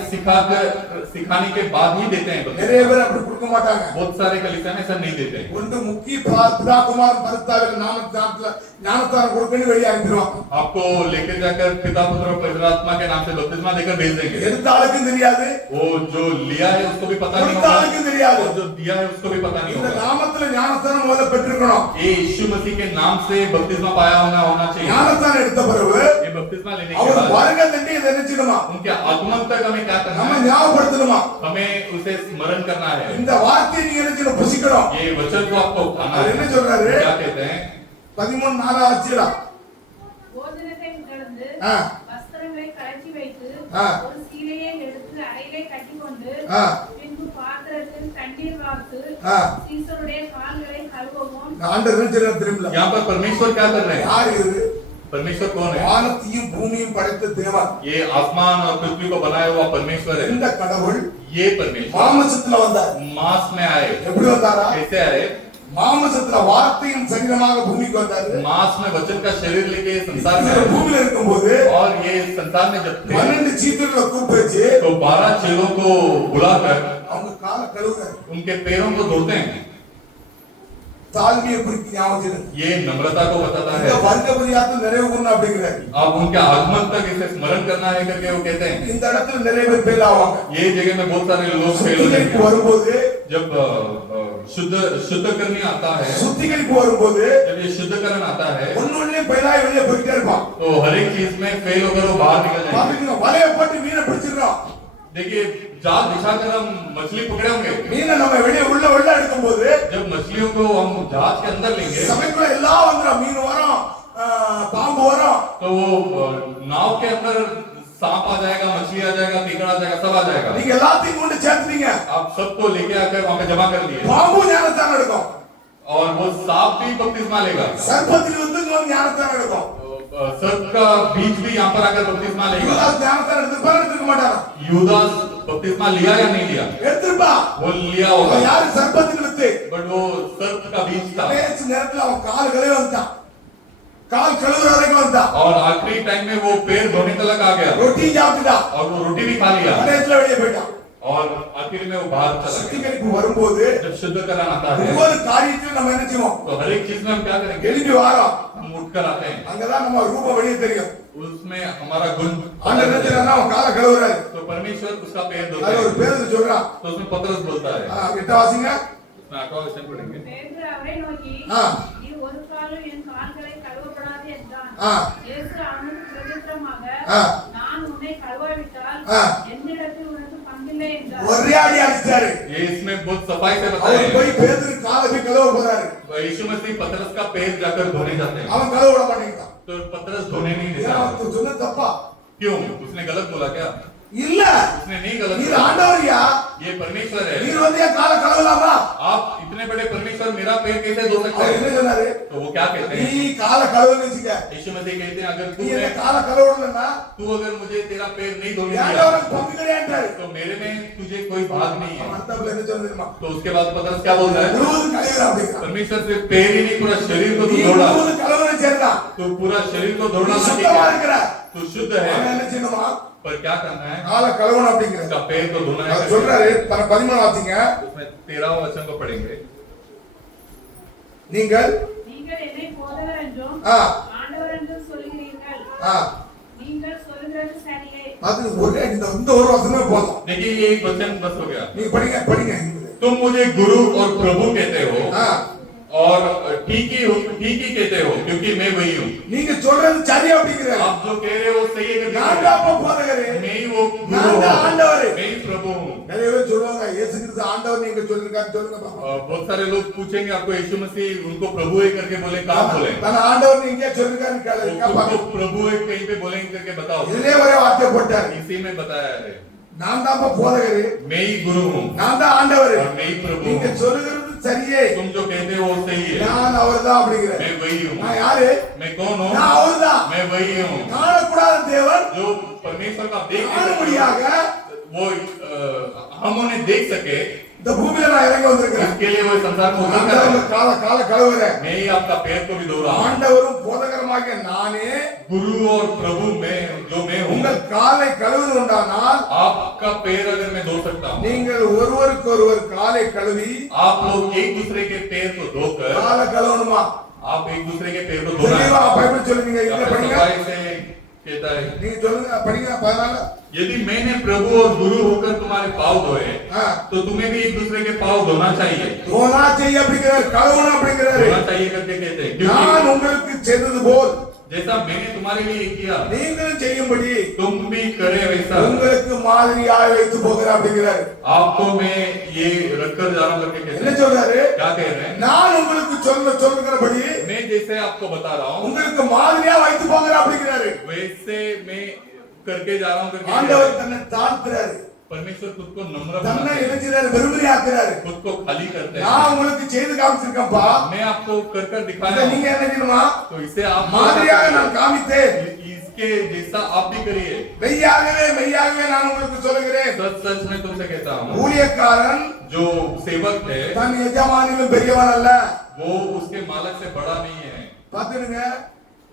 सिखाने के बाद ही देते हैं। நிறைய பேர் அப்படி கொடுக்க மாட்டாங்க. बहुत सारे कलीसिया में ऐसा नहीं देते हैं। ஒன்று முக்கிய பிதா, குமாரன் பரிசுத்தாவில நாமத்துல ஞானத்தானம் கொடுக்கணும், வெளியே அனுப்பிடுவாங்க. आपको लेकर जाकर पिता पुत्र और पवित्र आत्मा के नाम से बपतिस्मा देकर भेज देंगे। எடுத்த ஆளுக்கும் தெரியாது, वो जो लिया है उसको भी पता नहीं கொடுத்த होगा ஆளுக்கும் தெரியாது. और जो दिया है उसको भी पता नहीं இந்த होगा। நாமத்துல ஞானத்தானம் முதல்ல பெற்றிருக்கணும். ये यीशु मसीह के नाम से बपतिस्मा पाया होना चाहिए। ஞானத்தானம் எடுத்த பிறகு ये बपतिस्मा लेने के அவர் बाद வருகை தண்டி இதை நினைச்சிடுமா उनके आगमन तक हमें क्या करना நம்ம है? ஞாபகப்படுத்தணுமா हमें उसे स्मरण करना है। இந்த வார்த்தையை நீங்க நினைச்சிடும் புசிக்கணும் ये वचन को आपको खाना அவர் है। என்ன சொல்றாரு क्या कहते हैं? 13:4 ஆச்சுடா போஜனத்தை கடந்து ஆ வஸ்திரங்களை கழற்றி வைத்து ஆ. ஒரு சீலையை எடுத்து அறையிலே கட்டிக்கொண்டு ஆ பின்பு பாத்திரத்தில் தண்ணீர் வார்த்து ஆ சீசருடைய கால்களை கழுவவும் ஆண்டவர் நினைச்சிருக்காரு திரும்பல यहाँ पर परमेश्वर क्या कर रहे हैं? யார் இது परमेश्वर कौन है? வானத்தையும் பூமியும் படைத்த தேவன் ये आसमान और पृथ्वी को बनाया हुआ परमेश्वर है। இந்த கடவுள் ये परमेश्वर மாம்சத்துல வந்தார் मांस में आए। எப்படி வந்தாரா कैसे आए? மாம்சத்துல வார்த்தையின் சரீரமாக பூமிக்கு வந்தாரு मांस में वचन का शरीर लेके संसार में இவர் आए। பூமியில இருக்கும்போது और ये संसार में जब थे 12 சீத்துக்களை கூப்பிட்டு வச்சு तो 12 चेलों को बुलाकर அவங்க கால கழுவுறாரு उनके पैरों को धोते हैं। தாழ்மையை குறித்து ஞாபகம் இருக்கு. ये नम्रता को बताता இந்த है। வர்க்க பரியாத்து நிறைவு கூறணும் அப்படிங்கிறாரு अब उनके आगमन तक इसे स्मरण करना है करके वो कहते हैं। இந்த இடத்துல நிறைய பேர் ஃபெயில் ஆவாங்க ये जगह में बहुत सारे लोग फेल हो சுத்திகரிப்பு जाएंगे। வரும்போது जब शुद्ध करने आता है, சுத்திகரிப்பு வரும்போது जब ये शुद्धकरण आता है ஒன்னொன்னே ஃபெயிலாகி வெளியே போயிட்டே இருப்பான் तो हर एक चीज में फेल होकर वो बाहर निकल जाएंगे। பாத்தீங்கன்னா வலைய போட்டு மீனை பிடிச்சிடுறோம் देखिए जाल बिछाकर हम मछली पकड़े होंगे। மீனை நம்ம வெளியே உள்ள எடுக்கும்போது जब मछलियों को हम जहाज के अंदर लेंगे சபைக்குள்ள எல்லாம் வந்துடும் மீன் வரும் பாம்பு வரும் तो वो नाव के अंदर सांप आ जाएगा, मछली आ जाएगा, केकड़ा आ जाएगा, सब आ जाएगा। நீங்க எல்லாத்தையும் கொண்டு சேர்த்துட்டீங்க आप सबको लेके आकर वहां पे जमा कर लिए பாம்பு ஞானத்தான எடுக்கும் और वो सांप भी बपतिस्मा लेगा। சர்ப்பத்தில் வந்து ஞானத்தான எடுக்கும் सर्प का बीज भी यहाँ पर आकर बपतिस्मा लेगा। யூதாஸ் ஞானத்தான எடுத்துக்க மாட்டாரா यूदास बपतिस्मा लिया या नहीं लिया? எடுத்துப்பா वो लिया அவன் होगा, யாரு சர்ப்பத்துக்கு வித்து बट वो सर्प का बीज था। கடைசி நேரத்துல அவன் கால் கழுவி வந்தான் கால் கழுவுற வரைக்கும் வந்தான் और आखिरी टाइम में वो पैर धोने तक आ गया ரொட்டி சாப்பிட்டுட்டான் और वो रोटी भी खा लिया கடைசில வெளியே போயிட்டான் और आखिर में वो बाहर चला गया। சுத்திகரிப்பு வரும்போது जब शुद्धकरण आता है ஒவ்வொரு காரியத்தையும் நம்ம என்ன செய்வோம் तो हर एक चीज में हम क्या करेंगे? எழுப்பி வாரோம் हम उठकर आते हैं, அங்கதான் நம்ம ரூபம் வெளியே தெரியும் उसमें हमारा गुण ஆண்டவர் என்ன செய்யறாருன்னா அவன் காலை கழுவுறாரு तो परमेश्वर उसका पैर धोता அது है। ஒரு பேருக்கு சொல்றான் तो उसमें पतरस बोलता है, எட்ட வாசிங்க उसमें आठवां वचन पढ़ेंगे। பேதுரு அவரை நோக்கி ஆ. நீ ஒரு காலும் என் கால்களை கழுவப்படாது என்றான். ஆ. இயேசு அவனுக்கு பிரதித்திரமாக ஆ. நான் உன்னை கழுவாவிட்டால் ஆ. என்னிடத்தில் உனக்கு பங்கில்லை என்றார். ஒரே அடி அடிச்சாரு ये इसमें बहुत सफाई से அவர் बताया போய் है। பேதுரு காலை போய் கழுவ போறாரு यीशु मसीह पतरस का पैर जाकर धोने जाते हैं அவன் கழுவ விட மாட்டேங்கிறான் तो पतरस धोने नहीं ஏன் देता। அவன் சொன்ன தப்பா क्यों? उसने गलत बोला क्या? இல்ல उसने नहीं गलत நீர் बोला। ஆண்டவரியா ये परमेश्वर है। நீர் வந்து என் காலை கழுவலாமா आप इतने बड़े परमेश्वर मेरा पैर कैसे धो सकते அவர் என்ன हैं? சொன்னாரு तो वो क्या कहते நீ हैं? காலை கழுவுன்னு வச்சுக்க यीशु मसीह कहते हैं अगर நீ என்ன तू காலை கழுவலன்னா अगर मुझे तेरा पैर नहीं धोने ஏன்டா दिया உனக்கு பங்கு கிடையாதுன்றாரு तो मेरे में तुझे कोई भाग नहीं है। அவன் அர்த்தத்துல என்ன சொன்னது தெரியுமா तो उसके बाद पतरस क्या बोलता है? முழுவதும் கழுவுறா அப்படிங்கிறான் परमेश्वर सिर्फ पैर ही नहीं पूरा शरीर को நீ तू धोड़ा। முழுவதும் கழுவுன்னு சரிதான் तो पूरा शरीर को நீ धोना ठीक சுத்தமா है, இருக்கிற तू शुद्ध அவன் है, என்ன செய்யணுமா पर क्या करना है? காலை கழுவணும் அப்படிங்கிறார் उसका पैर को धोना அவர் है। சொல்றாரு 13 வாசிங்க उसमें 13वां वचन को पढ़ेंगे। நீங்கள் நீங்கள் என்னை போதகர் என்றும் ஆ ஆண்டவர் என்றும் சொல்கிறீர்கள். ஆ நீங்கள் சொல்கிறது சரியே. அது ஒரே இந்த ஒரு வசனமே போதும் देखिए ये एक वचन बस हो गया। நீங்க படிங்க तुम मुझे गुरु और प्रभु कहते हो ஆ और ठीक ही कहते हो क्योंकि मैं वही हूँ। நீங்க சொல்றது சரி அப்படிங்கிறாரு आप जो कह रहे हो वो सही है करके நான் बोल रहे தான் போதகரே हो। मैं ही वो गुरु நான் தான் हूँ, ஆண்டவரே मैं ही प्रभु हूँ। நிறைய பேர் சொல்லுவாங்க இயேசு கிறிஸ்து ஆண்டவர் நீங்க சொல்லிருக்காரு சொல்லுங்க பாப்போம் बहुत सारे लोग पूछेंगे आपको यीशु मसीह उनको प्रभु है करके बोले, कहाँ बोले? தன ஆண்டவர் நீங்க சொல்லிருக்காரு கேளுங்க उनको பாப்போம் प्रभु है कहीं पे बोलेंगे करके बताओ। இதுலயே ஒரே வார்த்தை போட்டாரு इसी में बताया है, நான் தான் போதகரே मैं ही गुरु हूँ நான் தான் ஆண்டவரே और मैं ही प्रभु நீங்க हूँ। சொல்லுகிறது சரியே तुम जो कहते हो वो सही है, நான் அவர்தான் அப்படிங்கிறார் मैं वही हूँ। நான் யாரு मैं कौन हूँ? நான் அவர்தான் मैं वही हूँ காணக்கூடாத தேவன் जो परमेश्वर का देख नहीं सकते, காணும்படியாக वो हम उन्हें देख सके இந்த பூமியில நான் இறங்கி வந்திருக்கிறேன் इसके लिए वो संसार में उतर कर ஆண்டவர் आए। கால கழுவுறேன் मैं ही आपका पैर को भी धो रहा हूँ। ஆண்டவரும் போதகரமாகிய நானே गुरु और प्रभु मैं जो मैं हूँ, உங்கள் காலை கழுவுவது உண்டானால் आपका पैर अगर मैं धो सकता हूँ, நீங்கள் ஒருவருக்கு ஒருவர் காலை கழுவி आप लोग एक दूसरे के पैर को धोकर காலை கழுவணுமா आप एक दूसरे के पैर को धोना தெளிவா है। பைபிள் சொல்லுங்க या இங்க फिर படிங்க सफाई से कहता है, நீங்க சொல்லுங்க படிங்க 14 यदि मैंने प्रभु और गुरु होकर तुम्हारे पाँव धोए हाँ। तो तुम्हें भी एक दूसरे के पाँव धोना चाहिए। தோனா செய்ய அப்படிங்கிறார் கழுவணும் அப்படிங்கிறாரு धोना चाहिए करके कहते हैं நான் क्योंकि உங்களுக்கு செய்தது போல் जैसा मैंने तुम्हारे लिए किया நீங்களும் செய்யும்படி तुम भी करे वैसा உங்களுக்கு மாதிரியாய் வைத்து போகிறார் அப்படிங்கிறார். आपको मैं ये रखकर जा रहा हूं करके कहते என்ன हैं। சொல்றாரு? क्या कह रहे हैं? நான் உங்களுக்கு சொல்லுகிறபடி मैं जैसे आपको बता रहा हूँ உங்களுக்கு மாதிரியா வைத்து போகிறார் அப்படிங்கிறாரு. वैसे मैं करके जा रहा हूँ करके ஆண்டவர் தன்னை தாழ்த்துறாரு. परमेश्वर खुद को नम्र தன்னை बनाते हैं, இணைக்கிறாரு, வெறுமையாக்குறாரு. खुद को खाली करते हैं। நான் உங்களுக்கு செய்து காமிச்சிருக்கேன்ப்பா. मैं आपको कर कर இதை दिखाया हूं। நீங்க என்ன செய்யணுமா? तो इसे आप மாதிரியாக நான் காமித்தேன். इसके जैसा आप भी करिए। மெய்யாகவே மெய்யாகவே நான் உங்களுக்கு சொல்லுகிறேன். सच सच में तुमसे कहता हूँ ஊழியக்காரன் जो सेवक है தன் எஜமானிலும் பெரியவன் அல்ல. वो उसके मालक से बड़ा नहीं है। பாத்துடுங்க,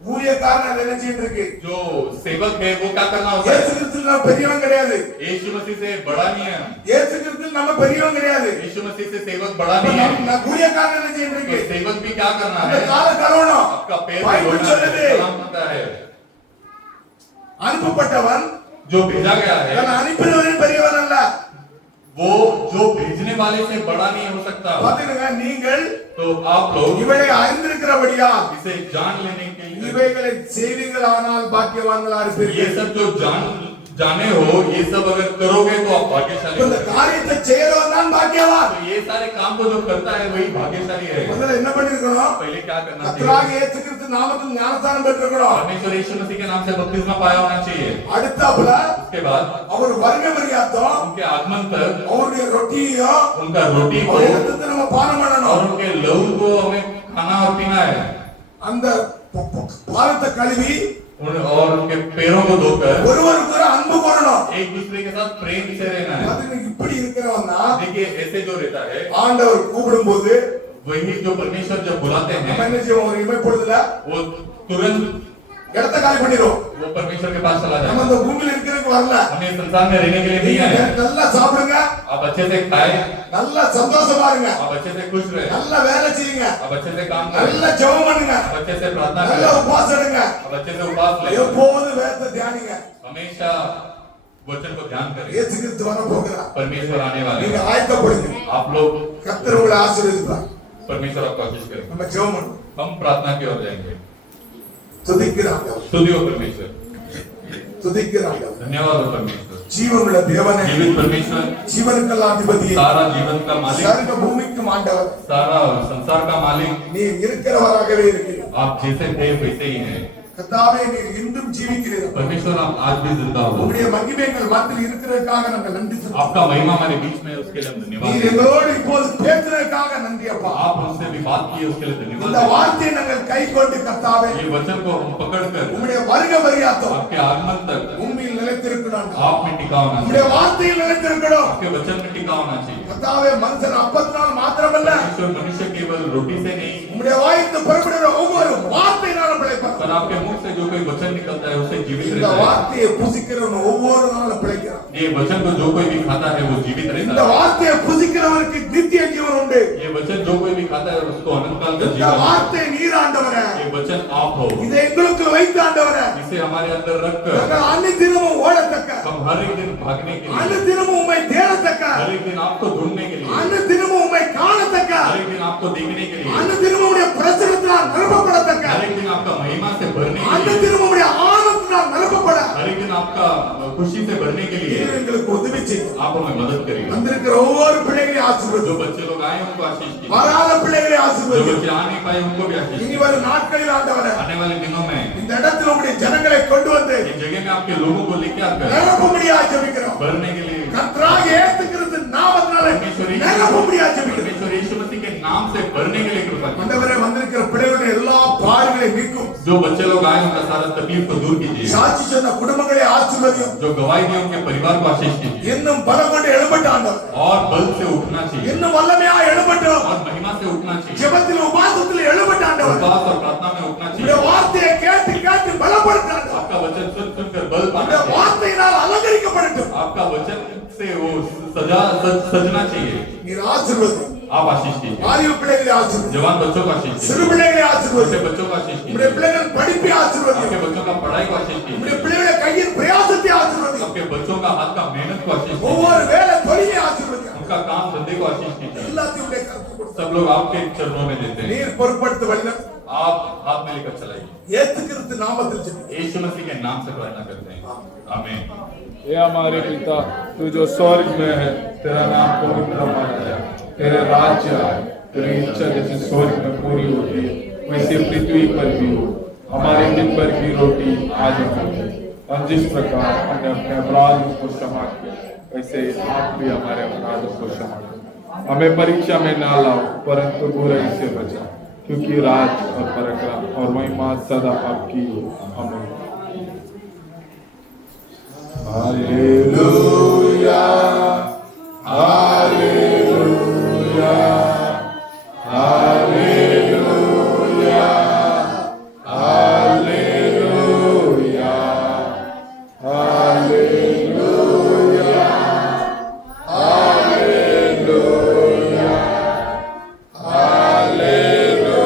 ஊழியக்காரன் அதை என்ன செய்யிட்டு இருக்கு? जो सेवक है वो क्या करना होता இயேசு है? கிறிஸ்து நம்ம பெரியவன் கிடையாது. यीशु मसीह से बड़ा नहीं है। இயேசு கிறிஸ்து நம்ம பெரியவன் கிடையாது. यीशु मसीह से सेवक बड़ा नहीं है। நம்ம ஊழியக்காரன் என்ன செய்யிட்டு तो இருக்கு? सेवक भी क्या करना அந்த है? கால கழுவணும். आपका पैर பைபிள் धोना சொல்லுது, है, सलाम होता है। அனுப்பப்பட்டவன் जो भेजा गया है தன் அனுப்பினவரின் பெரியவன் அல்ல. वो जो भेजने वाले से बड़ा नहीं हो सकता। பாத்துடுங்க, நீங்கள் तो आप लोग இவளை அறிந்திருக்கிறபடியா इसे जान लेने के लिए இவைகளை செய்வீங்களானால் பாக்கியவான்களா ये இருப்பீர்கள். सब जो जाने हो ये सब अगर करोगे तो आप भाग्यशाली இந்த हो। காரியத்தை செய்யறவன் தான் பாக்கியவான். तो ये सारे काम को जो करता है वही भाग्यशाली है। முதல்ல என்ன பண்ணிருக்கணும்? पहले क्या करना चाहिए? கர்த்தராகிய இயேசு கிறிஸ்து நாமத்தில் ஞானஸ்நானம் பெற்றிருக்கணும். परमेश्वर यीशु मसीह के नाम से बपतिस्मा पाया होना चाहिए। அடுத்தாப்புல उसके बाद அவர் வருகை மரியாதம் उनके आगमन तक அவருடைய ரொட்டியையும் उनका रोटी को அவருடைய ரத்தத்தை நம்ம பானம் और பண்ணணும். उनके लहू को हमें खाना और पीना है। அந்த பாதத்தை கழுவி और उनके पैरों को धोकर ஒருவருக்கு அன்பு கூறணும். एक दूसरे के साथ प्रेम से रहना है। அது இப்படி இருக்கிறவன் தான் देखिए ऐसे जो रहता है ஆண்டவர் கூப்பிடும்போது वही जो परमेश्वर जब बुलाते நம்ம हैं என்ன செய்வோம்? ஒரு இமைப்பொழுதுல वो तुरंत இடத்தை காலி பண்ணிரும். वो परमेश्वर के पास चला நம்ம जाए। இந்த பூமியில இருக்கிறதுக்கு வரல. हमें इस संसार में रहने के लिए नहीं நீங்க है। நல்லா சாப்பிடுங்க, आप अच्छे से खाएं, நல்லா சந்தோஷமா இருங்க, आप अच्छे से खुश रहे, நல்லா வேலை செய்யுங்க, आप अच्छे से काम करें, நல்லா ஜெபம் பண்ணுங்க, आप अच्छे से प्रार्थना நல்லா करें, உபவாசம் எடுங்க, आप अच्छे से उपवास लें, எப்போதும் வேதத்தை தியானிங்க. हमेशा वचन को ध्यान करें। இயேசு கிறிஸ்து வர போகிறார். परमेश्वर आने वाले நீங்க हैं। ஆயத்தப்படுங்க. आप लोग கர்த்தர் உங்களை ஆசீர்வதிப்பார். परमेश्वर आपको आशीष करें। நம்ம ஜெபம் பண்ணுவோம். हम प्रार्थना की ओर जाएंगे। துதிக்கிறாங்க, स्तुति हो परमेश्वर, துதிக்கிறாங்க. धन्यवाद हो परमेश्वर, ஜீவனுள்ள தேவனே, जीवित परमेश्वर, ஜீவனுக்கெல்லாம் அதிபதியே, सारा जीवन का मालिक, சர்வ பூமிக்கும் ஆண்டவர், सारा संसार का मालिक, நீர் இருக்கிறவராகவே இருக்கிறீர். आप जैसे थे वैसे ही हैं। கர்த்தாவே, நீர் இன்றும் ஜீவிக்கிறீர். परमेश्वर आप आज भी जिंदा हो। உம்முடைய மகிமைகள் மத்தியில் இருக்கிறதுக்காக நாங்கள் நன்றி சொல்கிறோம். आपका महिमा हमारे बीच में है, उसके लिए हम धन्यवाद நீர் देते हैं। எங்களோடு இப்போது பேசுறதுக்காக நன்றி அப்பா. आप हमसे भी बात किए उसके लिए धन्यवाद இந்த देते हैं। வார்த்தையை நாங்கள் கை கொண்டு கர்த்தாவே, ये वचन को हम पकड़कर உம்முடைய வருகை வரையாத்தோம் आपके आगमन तक உம்மில் நிலைத்திருக்கணும். आप में टिका होना உம்முடைய चाहिए, வார்த்தையில் நிலைத்திருக்கணும். आपके वचन में टिका होना चाहिए। கர்த்தாவே, மனுஷன் அப்பத்தினால் மாத்திரமல்ல, परमेश्वर मनुष्य केवल रोटी से नहीं உம்முடைய வாயிலிருந்து புறப்படுகிற ஒவ்வொரு வார்த்தையினாலும் பிழைப்பார். पर आपके मुख से जो कोई वचन निकलता है उससे जीवित இந்த रहता है। வார்த்தையை புசிக்கிறவன் ஒவ்வொரு நாளும் பிழைக்கிறான். ये वचन को जो कोई भी खाता है वो जीवित இந்த रहता है। வார்த்தையை புசிக்கிறவனுக்கு நித்திய ஜீவன் உண்டு. ये वचन जो कोई भी खाता है उसको अनंत काल का இந்த जीवन है। வார்த்தை நீர் ஆண்டவரே, ये वचन आप हो, இதை எங்களுக்கு வைத்த ஆண்டவரே, इसे हमारे अंदर रखकर நாங்கள் அன்னிதினமும் ஓடத்தக்க, हम हर एक दिन भागने के लिए, அன்னிதினமும் உம்மை தேடத்தக்க, हर एक दिन आपको ढूंढने के लिए, அன்னிதினமும் உம்மை காணத்தக்க, हर एक दिन आपको देखने के लिए, அன்னிதினமும் உம்முடைய பிரசன்னத்தினால் நிரப்பப்படத்தக்க, हर एक दिन आपका महिमा से भरने के लिए, அன்னிதினமும் உம்முடைய ஆனந்தத்தினால் நிரப்பப்பட हर एक दिन आपका खुशी से भरने के लिए நீர் எங்களுக்கு உதவி செய்யும். आप हमें मदद करेंगे। வந்திருக்கிற ஒவ்வொரு பிள்ளைகளையும் जो ஆசீர்வதியும். बच्चे लोग आए उनको आशीष कीजिए, வராத பிள்ளைகளை जो ஆசீர்வதியும். बच्चे आ नहीं पाए उनको भी आशीष இனி कीजिए। வரும் நாட்களில் ஆண்டவரே, आने वाले दिनों में இந்த இடத்தில் உம்முடைய ஜனங்களை கொண்டு வந்து इस जगह में आपके लोगों को लेके आकर நிரப்பும்படியாக ஜெபிக்கிறோம். भरने के लिए கர்த்தராகிய இயேசு கிறிஸ்து நாமத்தினாலே நிரப்பும்படியாக ஜெபிக்கிறோம். परमेश्वर यीशु मसीह के नाम से भरने के लिए कृपा कीजिए। ஆண்டவரே, வந்திருக்கிற பிள்ளைகளுடைய எல்லா பாடுகளையும் நீக்கும். जो बच्चे लोग आए उनका सारा तकलीफ को दूर कीजिए, சாட்சி சொன்ன குடும்பங்களை ஆசீர்வதியும். जो गवाही दी उनके परिवार को आशीष कीजिए, இன்னும் பலம் கொண்டு எழும்பட்ட ஆண்டவர், और बल से उठना चाहिए, இன்னும் வல்லமையா எழும்பட்டும். और महिमा से उठना चाहिए, ஜெபத்தில் உபாசத்தில் எழும்பட்ட ஆண்டவர், उपवास और प्रार्थना में उठना உம்முடைய चाहिए, வார்த்தையை கேட்டு கேட்டு பலப்படுத்த ஆண்டவர், आपका वचन सुन सुनकर बल पाना உம்முடைய चाहिए, வார்த்தையினால் அலங்கரிக்கப்படட்டும். आपका वचन से वो सजना चाहिए। நீர் ஆசீர்வதியும். आप आशीष कीजिए, வாலிப பிள்ளைகளை ஆசீர்வதியும். जवान बच्चों को आशीष சிறு कीजिए, பிள்ளைகளை छोटे ஆசீர்வதியும். बच्चों को आशीष உம்முடைய कीजिए, பிள்ளைகள் படிப்பை ஆசீர்வதியும். आपके बच्चों का पढ़ाई को आशीष உம்முடைய कीजिए, பிள்ளைகளுடைய கையின் பிரயாசத்தை ஆசீர்வதியும். आपके बच्चों का हाथ का मेहनत को आशीष कीजिए, ஒவ்வொரு வேலை தொழிலை ஆசீர்வதியும். उनका काम धंधे को आशीष कीजिए। எல்லாத்தையும் உடைய கருத்து கொடுத்து सब लोग आपके चरणों में देते हैं, நீர் பொறுப்படுத்த வழிநடத்தும். आप हाथ में लेकर चलाइए। இயேசு கிறிஸ்து நாமத்தில் ஜெபிக்கிறேன். यीशु मसीह के नाम से प्रार्थना करते हैं, आमीन। हे हमारे पिता, तू जो स्वर्ग में है, तेरा नाम पवित्र माना जाए, तेरे राज्य आए, तेरी इच्छा जैसे स्वर्ग में पूरी होती है वैसे पृथ्वी पर भी हो। हमारे दिन भर की रोटी आज हमें दे, और जिस प्रकार हमने अपने अपराधों को क्षमा किया वैसे आप भी हमारे अपराधों को क्षमा करो। हमें परीक्षा में ना लाओ परंतु बुराई से बचाओ, क्योंकि राज और पराक्रम और महिमा सदा आपकी हो, आमीन। Hallelujah, hallelujah, hallelujah, hallelujah, hallelujah, hallelujah, hallelujah, hallelujah,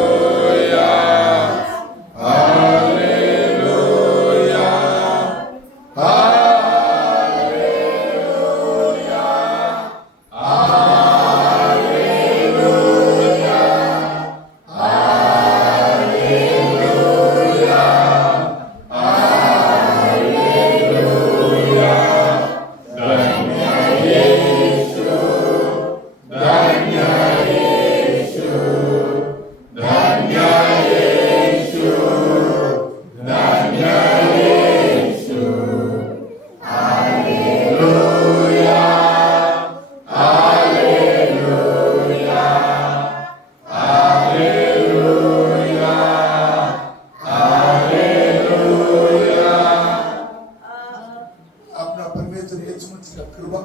अपना परमेश्वर यीशु मसीह का कृपा,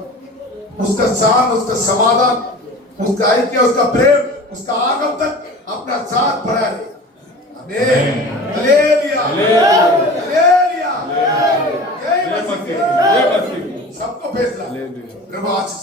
उसका शान, उसका समाधान, उसका ऐक्य, उसका प्रेम, उसका आगम तक अपना साथ बढ़ा रहे। आमीन। हालेलुया, हालेलुया, जय मसीह। सबको फैसला, प्रभु आशीष